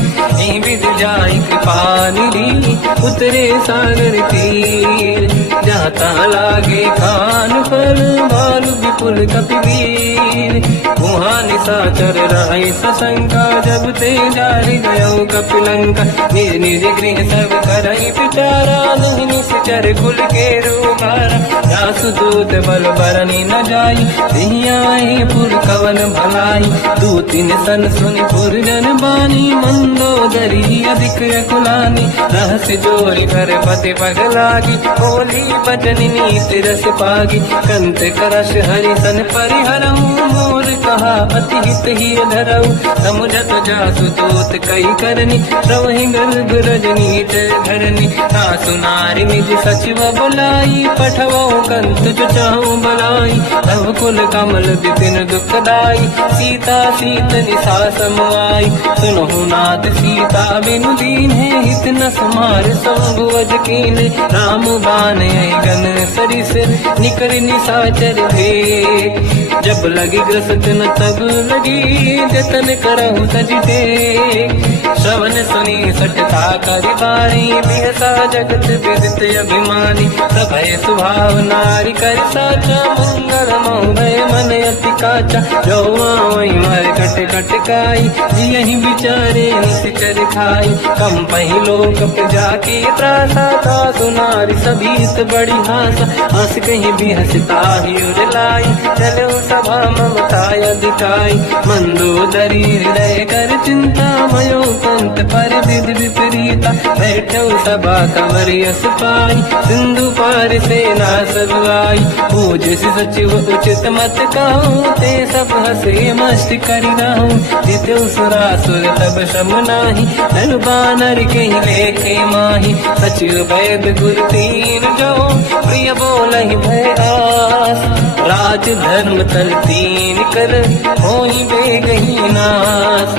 विध जाय कृपा निधि उतरे सागर तीर। जाता लागे खान फल भालु विपुल कपिवीर। वहाँ निशाचर राय सशंका जब ते जारि गयो कपिलंका। निज निज गृह सब करई विचारा नहीं निश्चर कुल के रूपारा। जासु दूत बल बरनी न जाई दिहियाए पुर कवन भलाई। दूतिन सन सुनि पुर जन बानी मंदोदरी अधिक कुलानी। रहस्य जोरी कर पति पगलागी बोली बचन नीति रस पागी। कंत करश हरि सन परिहरऊ मोर कहा अति हित ही धरऊ। समुझत जासु दूत कई करनी श्रवहि गर्भ रजनी धरनी। सासु नारी निज सचिव बुलाई पठवो कंत जो चाहू बलाई। तब कुल कमल विपिन दुखदाई सीता सीत निशा समाई। सुनहु नाथ सीता बिनु दीन है हित न समार संगुवज कीन। राम बान गन सरिस निकर निशाचर भेद। जब लगी ग्रसत न तब लगी जतन करहु सज टेक। श्रवण सुनी सटता करि बारी बिहसा जगत विदित अभिमानी। सभय स्वभाव नारी कर साचा मंगल मोहय मन अति काचा। जो आवई मर कट कट काई यही बिचारे निश्चर खाई। कम पही लोक जाके त्रासा था सुनारी सभीत बड़ी हासा। हंस कहीं भी हंसता ही उड़लाई चलो सभा ममताय दिखाई। मंदोदरी हृदय कर चिंता मयो पंत पर विधि विपरीता। बैठो सभा कंवरियस पाई सिंधु पार सेना सब आई। पूज सचिव उचित मत कहूँ ते सब हसे मस्त करि रहूँ। जिते सुरासुर तब शम नाही धन बानर के लेखे माही। सचिव वैद गुरु तीन जो प्रिय बोलहि भय आस। राज धर्म तल तीन कर होई बेगही नाश।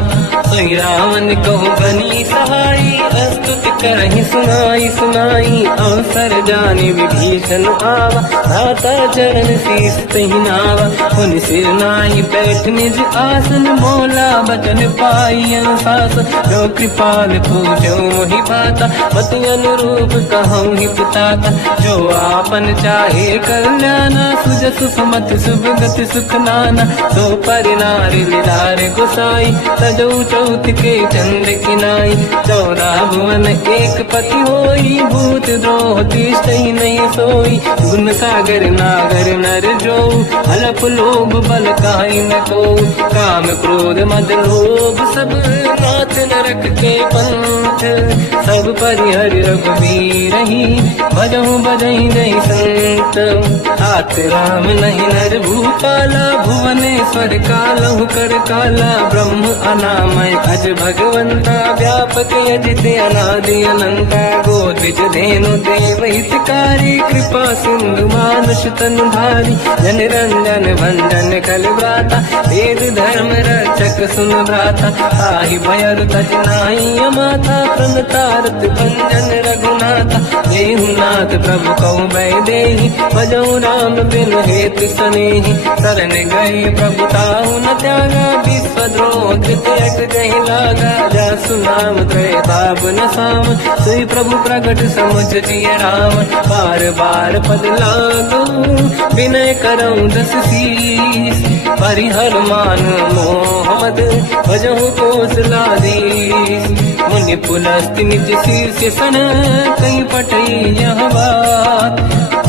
सोई रावण कहु बनी सहाई अस्तुत करहि सुनाई सुनाई। अवसर जाने विभीषण आवा धाता चरण शीस तहि नावा। पुन सिर नाई बैठ निज आसन मोला बचन पाई अनुशासन। जो कृपाल पूजो मोहि भाता पति अनुरूप कहूँ ही पिताता। जो आपन चाहे कल्याणा सुजस सुमति शुभ गति सुख नाना। सो परिनारी लीलार गोसाई तजौ चौथ के चंद किनाई। 14 भुवन एक पति होई भूत द्रोह तिष्ठई नहीं सोई। गुण सागर नागर नर जो हलफ लोभ बल काई न को। काम क्रोध मद लोभ सब नाथ नरक के पंथ। सब परिहरि रघुवीर ही भजहु बजहि नहीं संत। हाथ राम नहीं नर भूपाला भुवनेश्वर कालहु कर काला। ब्रह्म अनामय अज भगवंता व्यापक यजित अनादि अनंता। गोद्विज धेनु देव हितकारी कृपा सिंधु मानुष तनु धारी। जन रंजन भंजन कल व्राता वेद धर्म रक्षक सुन भ्राता। ताहि भयर तज नाहि अमाथा प्रणतारत भंजन रघुनाथा। देहुनाथ प्रभु कौ बै देहि भजौ राम बिनु हेतु सनेहि। शरण गए प्रभु ताहु न त्यागा विश्वद्रोह कृत यक जहि लागा। जासु नाम त्रयताप न साम सोई प्रभु प्रगट समुझ जिय राम। बार बार पद लागू विनय करऊँ 10 शीस। परिहर मान मोह मद भजहु कौशलाधीश। मुनि पुलस्त्य निज शीर्ष सन कहीं पटई यह बात।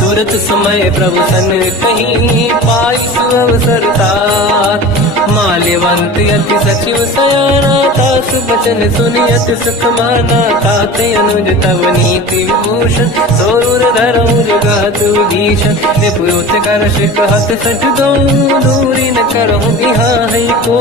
तुरत समय प्रभु सन कहीं पाई सुअवसर तात। माल्यवंत अति सचिव सयाना तासु बचन सुनि अति सुख माना। ताते अनुज तव नीति विभूषण सोरुर धरऊ जगत विभीषण। निपुत कर कहत सठ दो दूरी न करहु यहाँ है को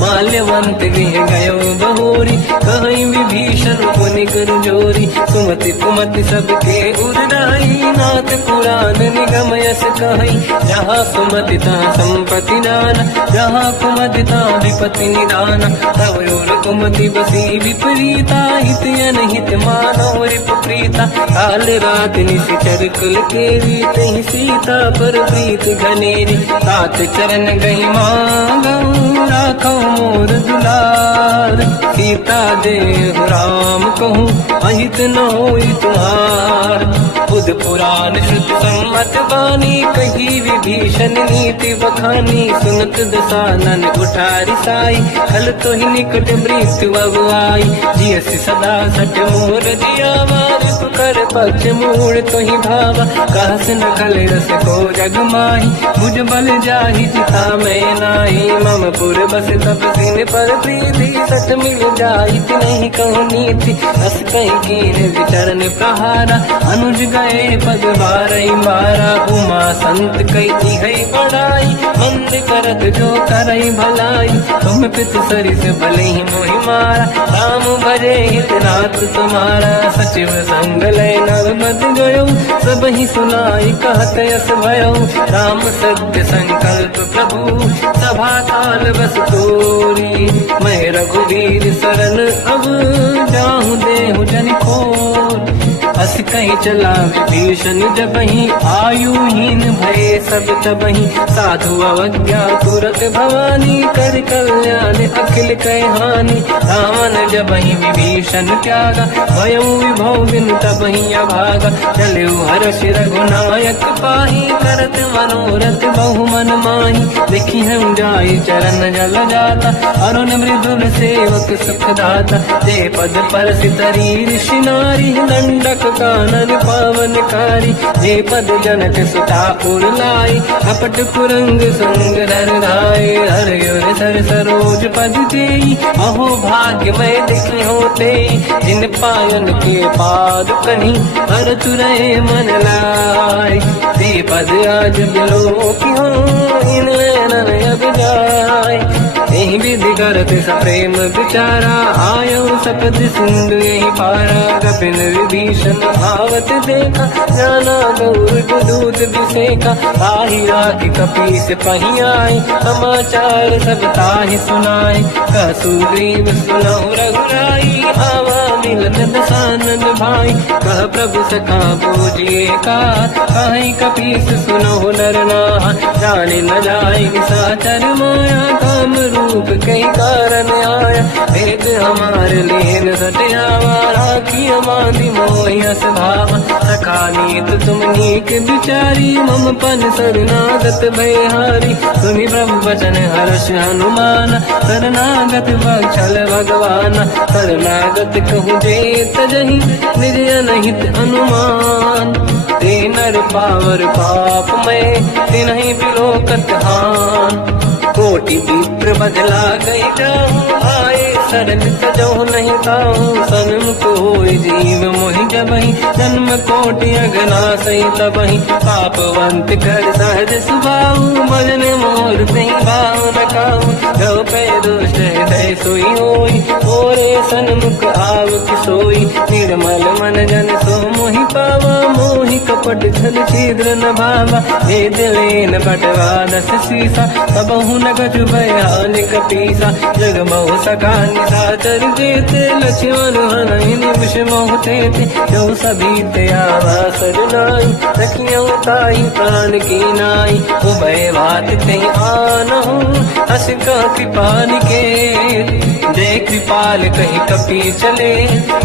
माल्यवंत गृह गयो बहोरी कहीं विभीषण पुनि कर जोरी सुमति कुमति सबके उदाई नाथ पुराण निगम यस कहीं जहाँ सुमति तहाँ संपत्ति दान जहाँ कुमति तहाँ विपत्ति निदान तव और कुमति बसी विपरीता हित अनहित मानव रिप प्रीता काल रात निशिचर कुल केरी तहि सीता पर प्रीत घनेरी तात चरण गई मांगऊ राखो मोर दुलार सीता देव राम कहूँ अहित न होई तुम्हार बुध पुराण श्रुत सम्मत बानी कही विभीषण नीति बखानी सुनत दसानन उठारी साई खल तो ही निकट मृत्यु अब आई जियस सदा सट मोर जिया मार कर पक्ष मूड़ तो ही भावा कहस न खल रस को जग माही बुझ बल जाहि जिता मैं नाही मम पुर बस तब सिन पर प्रीति सत मिल जाई नहीं कहूँ नीति अस कहीं कीन विचरण प्रहारा अनुज गए पद बारई मारा उमा संत कई है बड़ाई मंद करत जो करई भलाई तुम पित सरिस भले ही मोहि मारा राम भजे हित नाथ तुम्हारा सचिव संग लय नर्मद गयो सब ही सुनाई कहत यस भयो राम सत्य संकल्प प्रभु सभा काल बस तोरी मैं रघुवीर शरण अब जाहु देहु जन खोर अस कहीं चला विभीषण जबहि आयुहीन भय सब तबहि साधु अवज्ञा तुरत भवानी कर कल्याण अखिल कह हानि रावण जबहि विभीषण त्यागा भयउ विभव बिन तबहि अभागा चलु हर्ष रघुनायक पाहि करत मनोरथ बहु मन माहि देखि हम जाई चरण जल जाता अरुण मृदुल सेवक सुख दाता ते पद पर सितरी ऋषि नारी दंडक कानन पावनकारी जे पद जनक सुता उड़लाई कपट कुरंग संग धर धाय हर यर सर सरोज पद जेई अहो भाग्य मैं देखी होते जिन पायन के पाद कहीं हर तुरहे मन लाई ते पद आज बिलो की हो इन नैनन अब जाय यही विधि करत सप्रेम विचारा आयो सपद सिंधु यही पारा कपिल विभीषण आवत देखा जाना गौर दूध विसेका आही राखी कपी से पही आई समाचार सब ताहि सुनाए कह सुग्रीव सुनहु रघुराई आवा मिलत दसानन भाई कह प्रभु सखा पूजिए का कहीं कपीस सुनहु नर नाहा जाने न जाए साचर माया काम रूप कई कारण आया भेद हमारे लेन सत्यावा राखी हमारी मोहस भाव सखा नीत तुम नीक बिचारी मम पन शरणागत भयहारी सुनि प्रभु वचन हर्ष हनुमान शरणागत बक्षल भगवान शरणागत कहूँ जेत जही निज अनहित अनुमान ते नर पावर पाप में ते नहीं बिलोकत हान कोटि विप्र बदला गई जाऊं आए शरण तजो नहीं ताऊं सन्मुख होय जीव मोहि जबहि जन्म कोटि अगना सही तबहि पापवंत कर सहज सुभाऊ भजन मोर सही भाव न काऊ जो पे दुष्ट हृदय सोई होई मोरे सन्मुख आव किसोई निर्मल मन जन सो मोहि पावा मोहि कपट छल छिद्र न भावा भेद लेन बटवा दस सीसा सबहु न गजु भयान कपीसा जग बहु सका निशाचर जेते लक्ष्मण हनहि निमिष मोह तेते जो सभी त्यावा सरनाई सखियों ताई प्राण की नाई उभय बात ते आनहु हस का कृपान के जय कृपाल कहीं कपी चले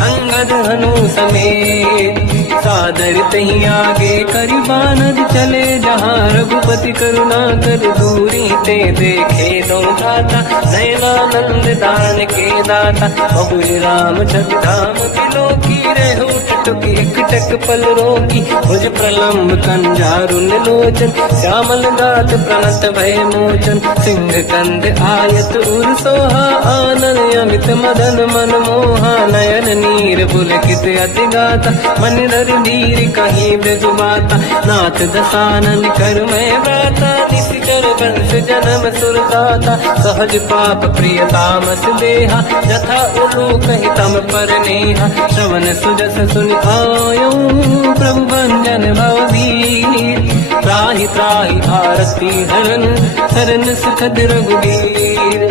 अंगद हनु समेत सादर तही आगे करी बानद चले जहाँ रघुपति करुणा कर दूरी ते देखे दो दाता नयनानंद दान के दाता बहुज राम छत धाम किलो की रहू टुक एक टक पल रोकी भुज प्रलम्ब कंजारुन लोचन श्यामल गात प्रणत भय मोचन सिंह कंद आयत उर सोहा आनन अमित मदन मन मोहा नयन नीर पुलकित अति गाता मन कर वीर कहीं बेजुबाता, नाथ दसानन कर मैं ब्राता, निशिचर वंश जन्म सुरदाता, सहज पाप प्रिय तामस देहा, यथा उलू कही तम पर नेहा, श्रवण सुजस सुन आयो प्रभु भंजन भववीर, त्राहि त्राहि आरती हरन शरण सुखद रघुवीर,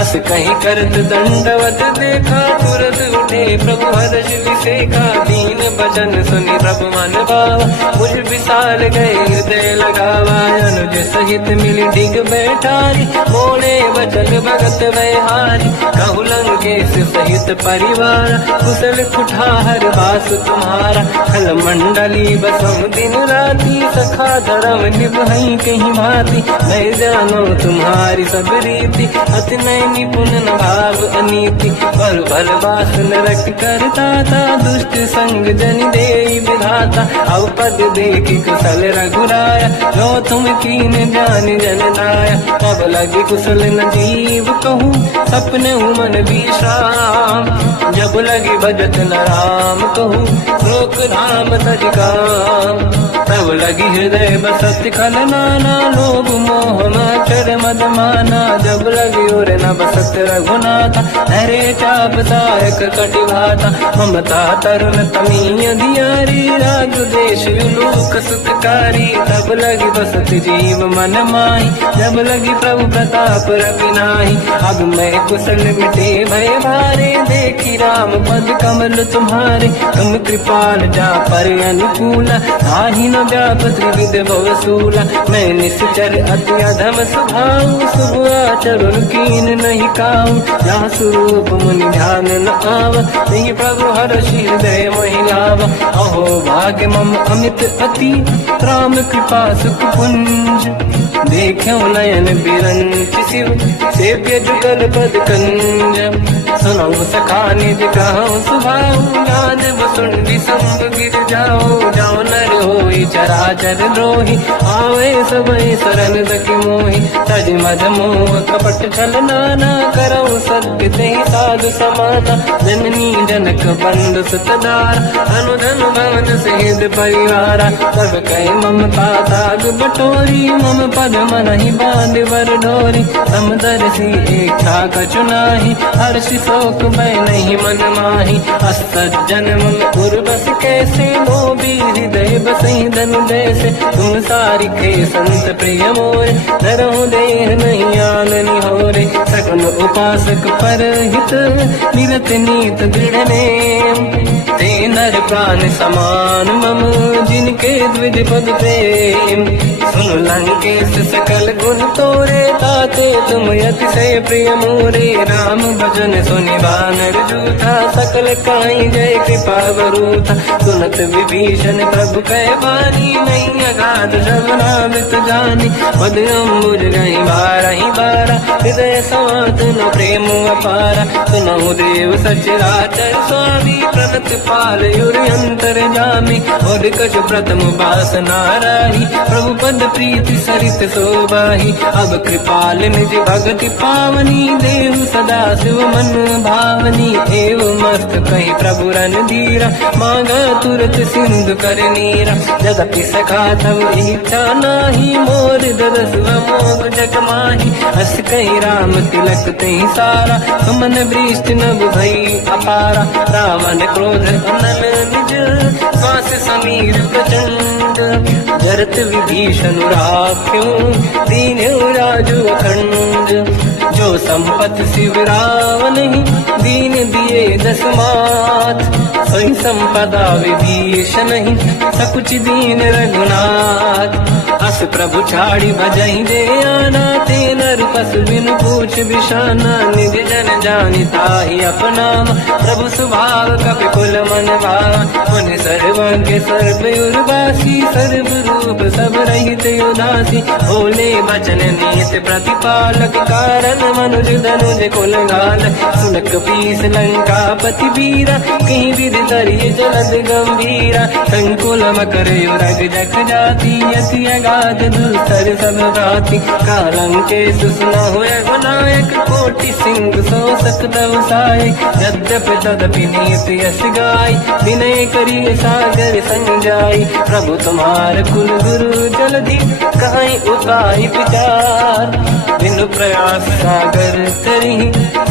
अस कहीं करत दंडवत देखा, तुरत उठे प्रभु हर्ष विसेखा, दीन भजन सुनि प्रभु मन भावा, मुझ विशाल गए हृदय लगावा, अनुज सहित मिली डिग बैठारी, बोले वचन भगत व्यहारी, कहु लंकेश सहित परिवार, कुशल कुठार वास तुम्हारा, खल मंडली बसम दिन राती, सखा धर्म निभई कहीं भांति, मैं जानो तुम्हारी सब रीति, अति नय निपुण न भाव अनीति, बल बल वासन रट करता था, दुष्ट संग जन दे विधाता, अब पद देखी कुशल रघुराया, जो तुम कीन जान जन दाया, अब लगी कुशल न जीव कहूँ, सपने मन विश्राम, जब लगी भजत न राम कहूँ, लोक धाम तज काम, तब लगी हृदय बसत खल नाना, लोभ मोह मचर मद माना, जब लगी और न बसत रघुनाथा, हरे चाप सायक कटि भाता, ममता तरुण तमीय दियारी, राग देश विलोक सुखकारी, तब लगी बसत जीव मन माही, जब लगी प्रभु प्रताप रवि नाही, अब मैं कुशल मिटे भय भारे, देखी राम पद कमल तुम्हारे, तुम कृपाल जा पर अनुकूला, ताहि न व्याप त्रिविध भवसूला, मैं निश्चर अति अधम स्वभाव, शुभ आचरण कीन नहीं काऊ, जहाँ स्वरूप मुनि ध्यान न आव, नहीं प्रभु हर्षि हृदय महिलाव, अहो भाग्य मम अमित अति, राम कृपा सुख पुंज, देखो नयन बिरंच शिव, सेव्य जुगल पद कंज, सुनो सखा निज कहूँ सुभाऊ, गानव सुंडी संग गिर जाओ, जाओ नर होई चराचर द्रोही, आवे सबई शरण सखी मोहि, तज मज मोह कपट छल नाना, करऊ सत्य ते साधु समाना, जननी जनक बंधु सुतदारा, अनुधन भवन सहित परिवारा, सब कह ममता ताग बटोरी, मम पद मनहि बांध वर डोरी, समदर्शी इच्छा कछु नाही, हर्षि शोक भय नहीं मन माही, असज्जन मम उर्वश कैसे, मोबी हृदय बसई धनु जैसे, तुम सारिखे संत प्रिय मोरे, धरहु देह नहीं आननि होरे, सकल उपासक पर हित, निरत नीत दृढ़ नेम, ते नर प्राण समान मम, जिनके द्विज पद प्रेम, सुन लंकेश सकल गुण तोरे, ताते तुम अतिशय प्रिय मोरे, राम भजन सुनि वानर जूथा, सकल काई जय कृपा वरूथा, सुनत विभीषण प्रभु कह बानी, नहीं अगाध सब नामित जानी, पद अम्बुज गई बारहि बारा, हृदय समात न प्रेम अपारा, सुनहु देव सचराचर स्वामी, प्रणत पाल युरि अंतर जामी, और कछ प्रथम बास नाराही, प्रभु पद प्रीति सरित शोभाही, अब कृपाल निज भगति पावनी, देहु सदा शिव मन भावनी, एव मस्त कही प्रभु रन धीरा, मांगा तुरत सिंधु कर नीरा, जगति सखा तब इच्छा नाही, मोर दरस मोग जग माही, हस कही राम तिलक तही सारा, सुमन वृष्टि नभ भई अपारा, रावण क्रोध अनल निज, श्वास समीर प्रचंड, जरत विभीषण राख्यो, दीन्यो राजु अखंड, जो संपत शिव रावण दीन दिए दस मात, सोई संपदा विभीषण सकुच दीन रघुनाथ, अस प्रभु छाड़ी भजहि जे आना, ते नर पशु बिनु पूछ बिशाना, निज जन जानि ताहि अपनाम, प्रभु स्वभाव कपि कुल मन भावा, मुनि सर्वज्ञ सर्व उर्वासी, सर्व रूप सब रहित उदासी, भोले बचन नीत प्रतिपालक, कारण मनुज धनुज कुल घाल, सुनक पीस लंका पति वीरा, कहीं विधि तरिय जलद गंभीरा, संकुल मकर युरग जख जाति, अति अगा राज दूसर सब राति कालंके सुसना हुए गुनायक कोटि सिंह सो सकदव साय यद्यपि तदपि नीति यश गाय विनय करिय सागर संजाई प्रभु तुम्हार कुल गुरु जलधि कहीं उपाय विचार बिनु प्रयास सागर तरी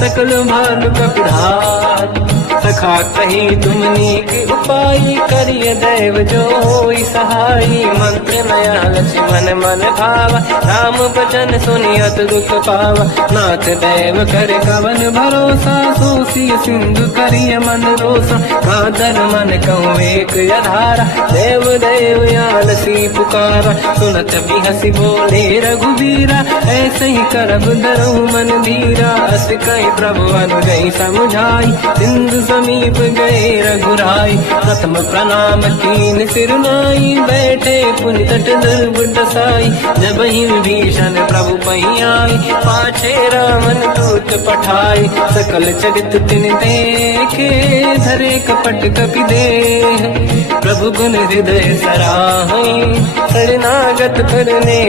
सकल भानु कपिधार सखा कही तुमनी के उपाय करिय दैव जो होई सहाई मंत्र नया लक्ष्मण मन भावा राम बचन सुनियत दुख पावा नाथ दैव कर कवन भरोसा सोसी सिंधु करिय मन रोसा कादर मन कहूँ एक यधारा देव देव यालसी पुकारा सुनत भी हसी बोले रघुबीरा ऐसे ही करब डरहु मन धीरा अस कहीं प्रभु अनुजई समझाई सिंधु समीप गए रघुराई प्रथम प्रणाम कीन सिर नाई बैठे पुनि तट दुर्बुड साई जब ही विभीषण प्रभु पही आई पाछे रामन दूत पठाई सकल चरित तिन देखे धरे कपट कपि देह प्रभु गुण हृदय सराहई शरणागत करने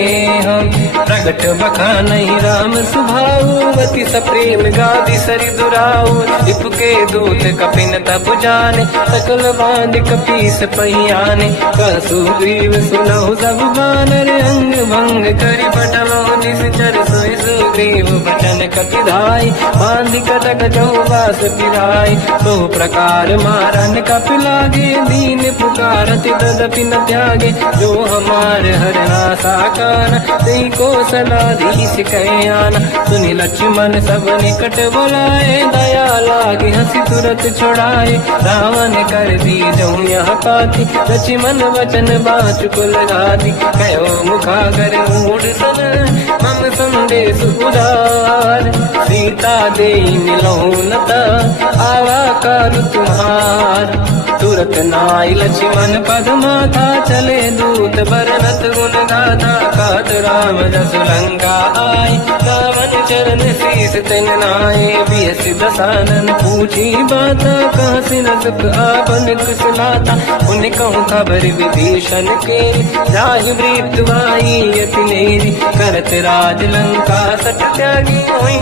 हम प्रगट बखानहि राम सुभाऊ अति सप्रेम गादि सरि दुराऊ रिपु के दूत कपिन तप जाने सकल बांध कपीस पहियाने कह सुग्रीव सुनहु सब बानर अंग भंग करि बटमो निश्चर सोई सुग्रीव बचन कपिधाई बांध कटक चौबास पिराई तो प्रकार मारन कपि लागे दीन पुकारत तदपि न त्यागे जो हमार हरना साकार तेई को सलाधीश कयाना सुनि लक्ष्मण सब निकट बुलाए दया लागे हंसी तुरत छुड़ाए रावण कर दी जो यह पाती लक्ष्मण वचन बाचुकुल गाती कहो मुखागर मूढ़ सन मम संदेश उदार सीता दे निलौनता आवा काल तुम्हार तुरत नाई लक्ष्मण पद माथा चले दूत बरनत गुण गाथा कहत राम जस लंका आय रावण चरण शीस तिन नाय बियस दसानन पूछी बाता कह सिन सुख आपन कुशलाता उन कहूँ खबर विभीषण के जाहि मृत्यु आई यति नेरी करत राज लंका सट त्यागी होई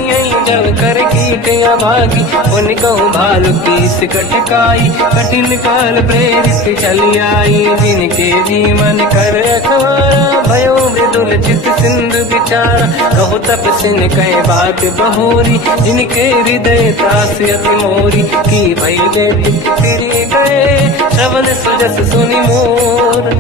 जब कर कीट अभागी उन कहूँ भालु कीस कटकाई कठिन काल प्रेरित चली आई जिनके जीवन कर रखवारा भयो मृदुल चित सिंधु विचारा कहु तप सिन कहे बात बहोरी जिनके हृदय त्रास अति मोरी की भई फिरी गए श्रवण सुजस सुनि मोर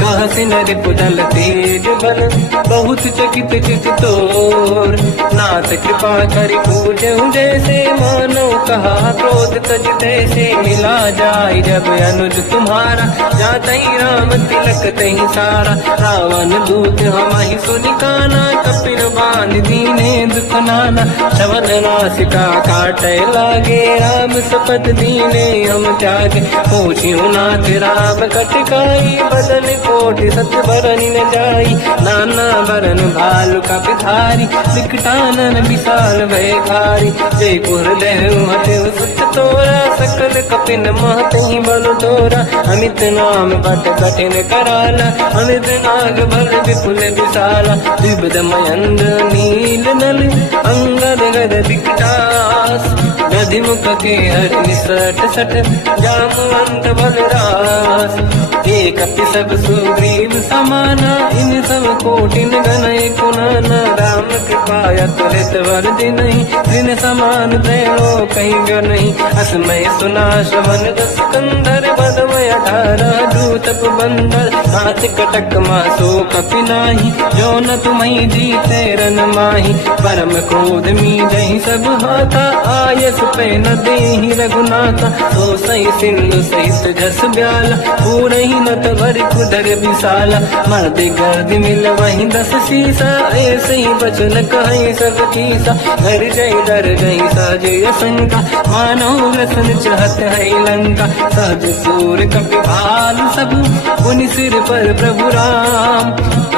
कह सिन रिपुदल तेज बल बहुत चकित चित तोर नाथ कृपा करि पूजहु जैसे मानो कहा क्रोध तज तैसे मिला जाय जब अनुज तुम्हारा जात ही राम तिलक तही सारा रावण दूत हमहि सुनिकाना कपिल बांध दीने दुख नाना श्रवण नासिका काटे लागे राम सपत दीने हम त्यागे पूछियो नाथ राम कटकाई बदन कोटि सत बरन न जाई नाना बरन भालु का पिधारी विकटानन विशाल भयकारी जय पुर देहु हतेउ सुत तोरा सकल कपिन महतहि बल तोरा अमित नाम बट कठिन कराला अमित नाग बल विपुल विशाला विबद मयंद्र नील नल अंगद गद विकटास गधि मुख के हर निसट सट जामवंत बलरास एक अपि सब सुग्रीव समाना इन सब कोटिन गनय कुनाना राम कृपा त्वरित वर दिनहि दिन समान तेरो कहीं गो नहीं असमय सुना श्रवण दस कंधर बदमय 18 दूत बंदर हाथ कटक मासो कपि नाही जो न तुम्हि जीते रन माही परम क्रोध मी जहि सब हाथा आयस पे न देहि रघुनाथा तो सही सिंधु सहित जस ब्याला पूरहि न तवर कुदर विशाला मर्द गर्द मिल वही 10 शीसा ऐसे ही बचन कहीं सब कीसा घर जय डर गई साजय शंका मानो रसन चाहत है लंका सहज सूर कपि भाल सब उन सिर पर प्रभु राम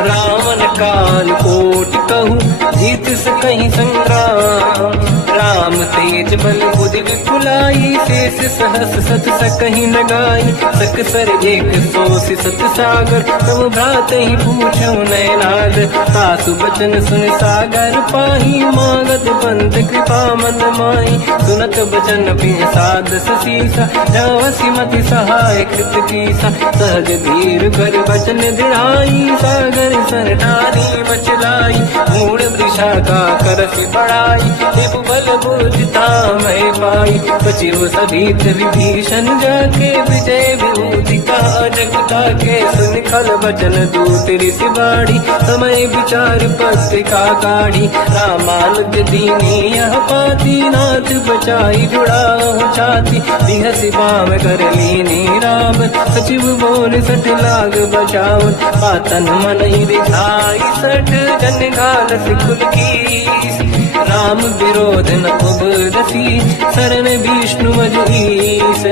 रावण काल कोटि कहूँ जीत सकहि संग्राम राम तेज बल बुद्धि विपुलाई, शेष सहस सत सकहि लगाई, सकसर एक सोसी सत सागर, तब भ्रात ही पूछो नैनाद, सासु बचन सुन सागर पाही, मांगत पंथ कृपा मन माई, सुनत बचन पिय साध सीसा, जावसी मति सहाय कृत कीसा, सहज धीर कर बचन दृढ़ाई, सागर सर ठारी बचलाई, मूल वृषा का करस बढ़ाई, देव बल बुद्धता मैं पाई, सचिव सहित विभीषण जाके, विजय विभूति का जगता के, सुन खल बचन दूत ऋषि बाड़ी, समय विचार पत्रिका काढ़ी, रामानुज दीनी यह पाती, नाथ बचाई जुड़ा छाती, दिहसि बाम कर लीनी राम, सचिव बोल सठ लाग बचाव, पातन मन ही रिझाई सठ, जन घाल सिकुल की, राम विरोध न उबरसी, शरण विष्णु मजईस,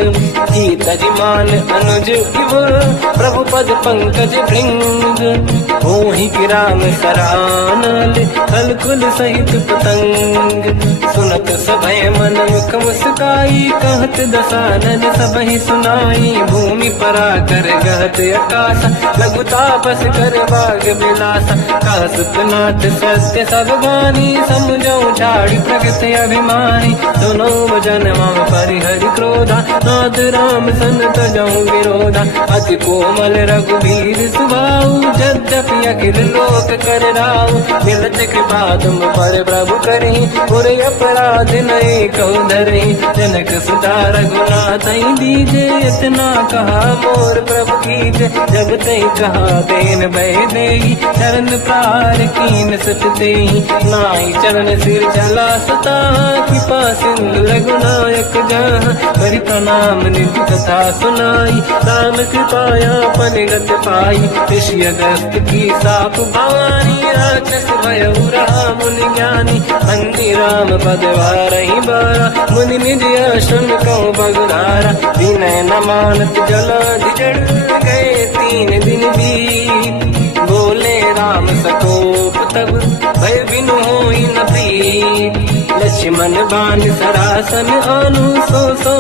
तजमान अनुज इव, प्रभु पद पंकज भृंग, मोहि कि राम सरानल, कलकुल सहित पतंग, सुनत सभय मन मुख मुस्काई, कहत दसानन सबहि सुनाई, भूमि परा कर गहत आकाशा, लघु तापस कर बाग बिलासा, कासुपनाथ सत्य सब बानी, समझो झाड़ी प्रगत अभिमानी, दोनों वजन मम परिहरि क्रोधा, नाथ राम सन तजऊ विरोधा, अति कोमल रघुवीर सुभाऊ, यद्यपि अखिल लोक कर राऊ, मिलत कृपा तुम पर प्रभु करी, पुर अपराध नहीं कहु धरी, जनक सुता रघुनाथ दीजे, इतना कहा मोर प्रभु कीजे, जब तई कहा देन भय देई, चरण प्रार कीन सत तेई, नाई चरण सिर चला सता, कृपा सिंधु रघुनायक जहाँ, करि प्रणाम निधि कथा सुनाई, राम कृपाया पनिगत पाई, ऋषि अगस्त की साप भवानी, राक्षस भयउ राम मुनि ज्ञानी, अंति राम पद वारहि बारा, मुनि निज आश्रम कहु बगुधारा, विनय न मानत जलाधि जड़ गए, 3 दिन बीत, बोले राम सकोप तब, भय बिनु होई न प्रीत, लक्ष्मण बाण सरासन आनु, सो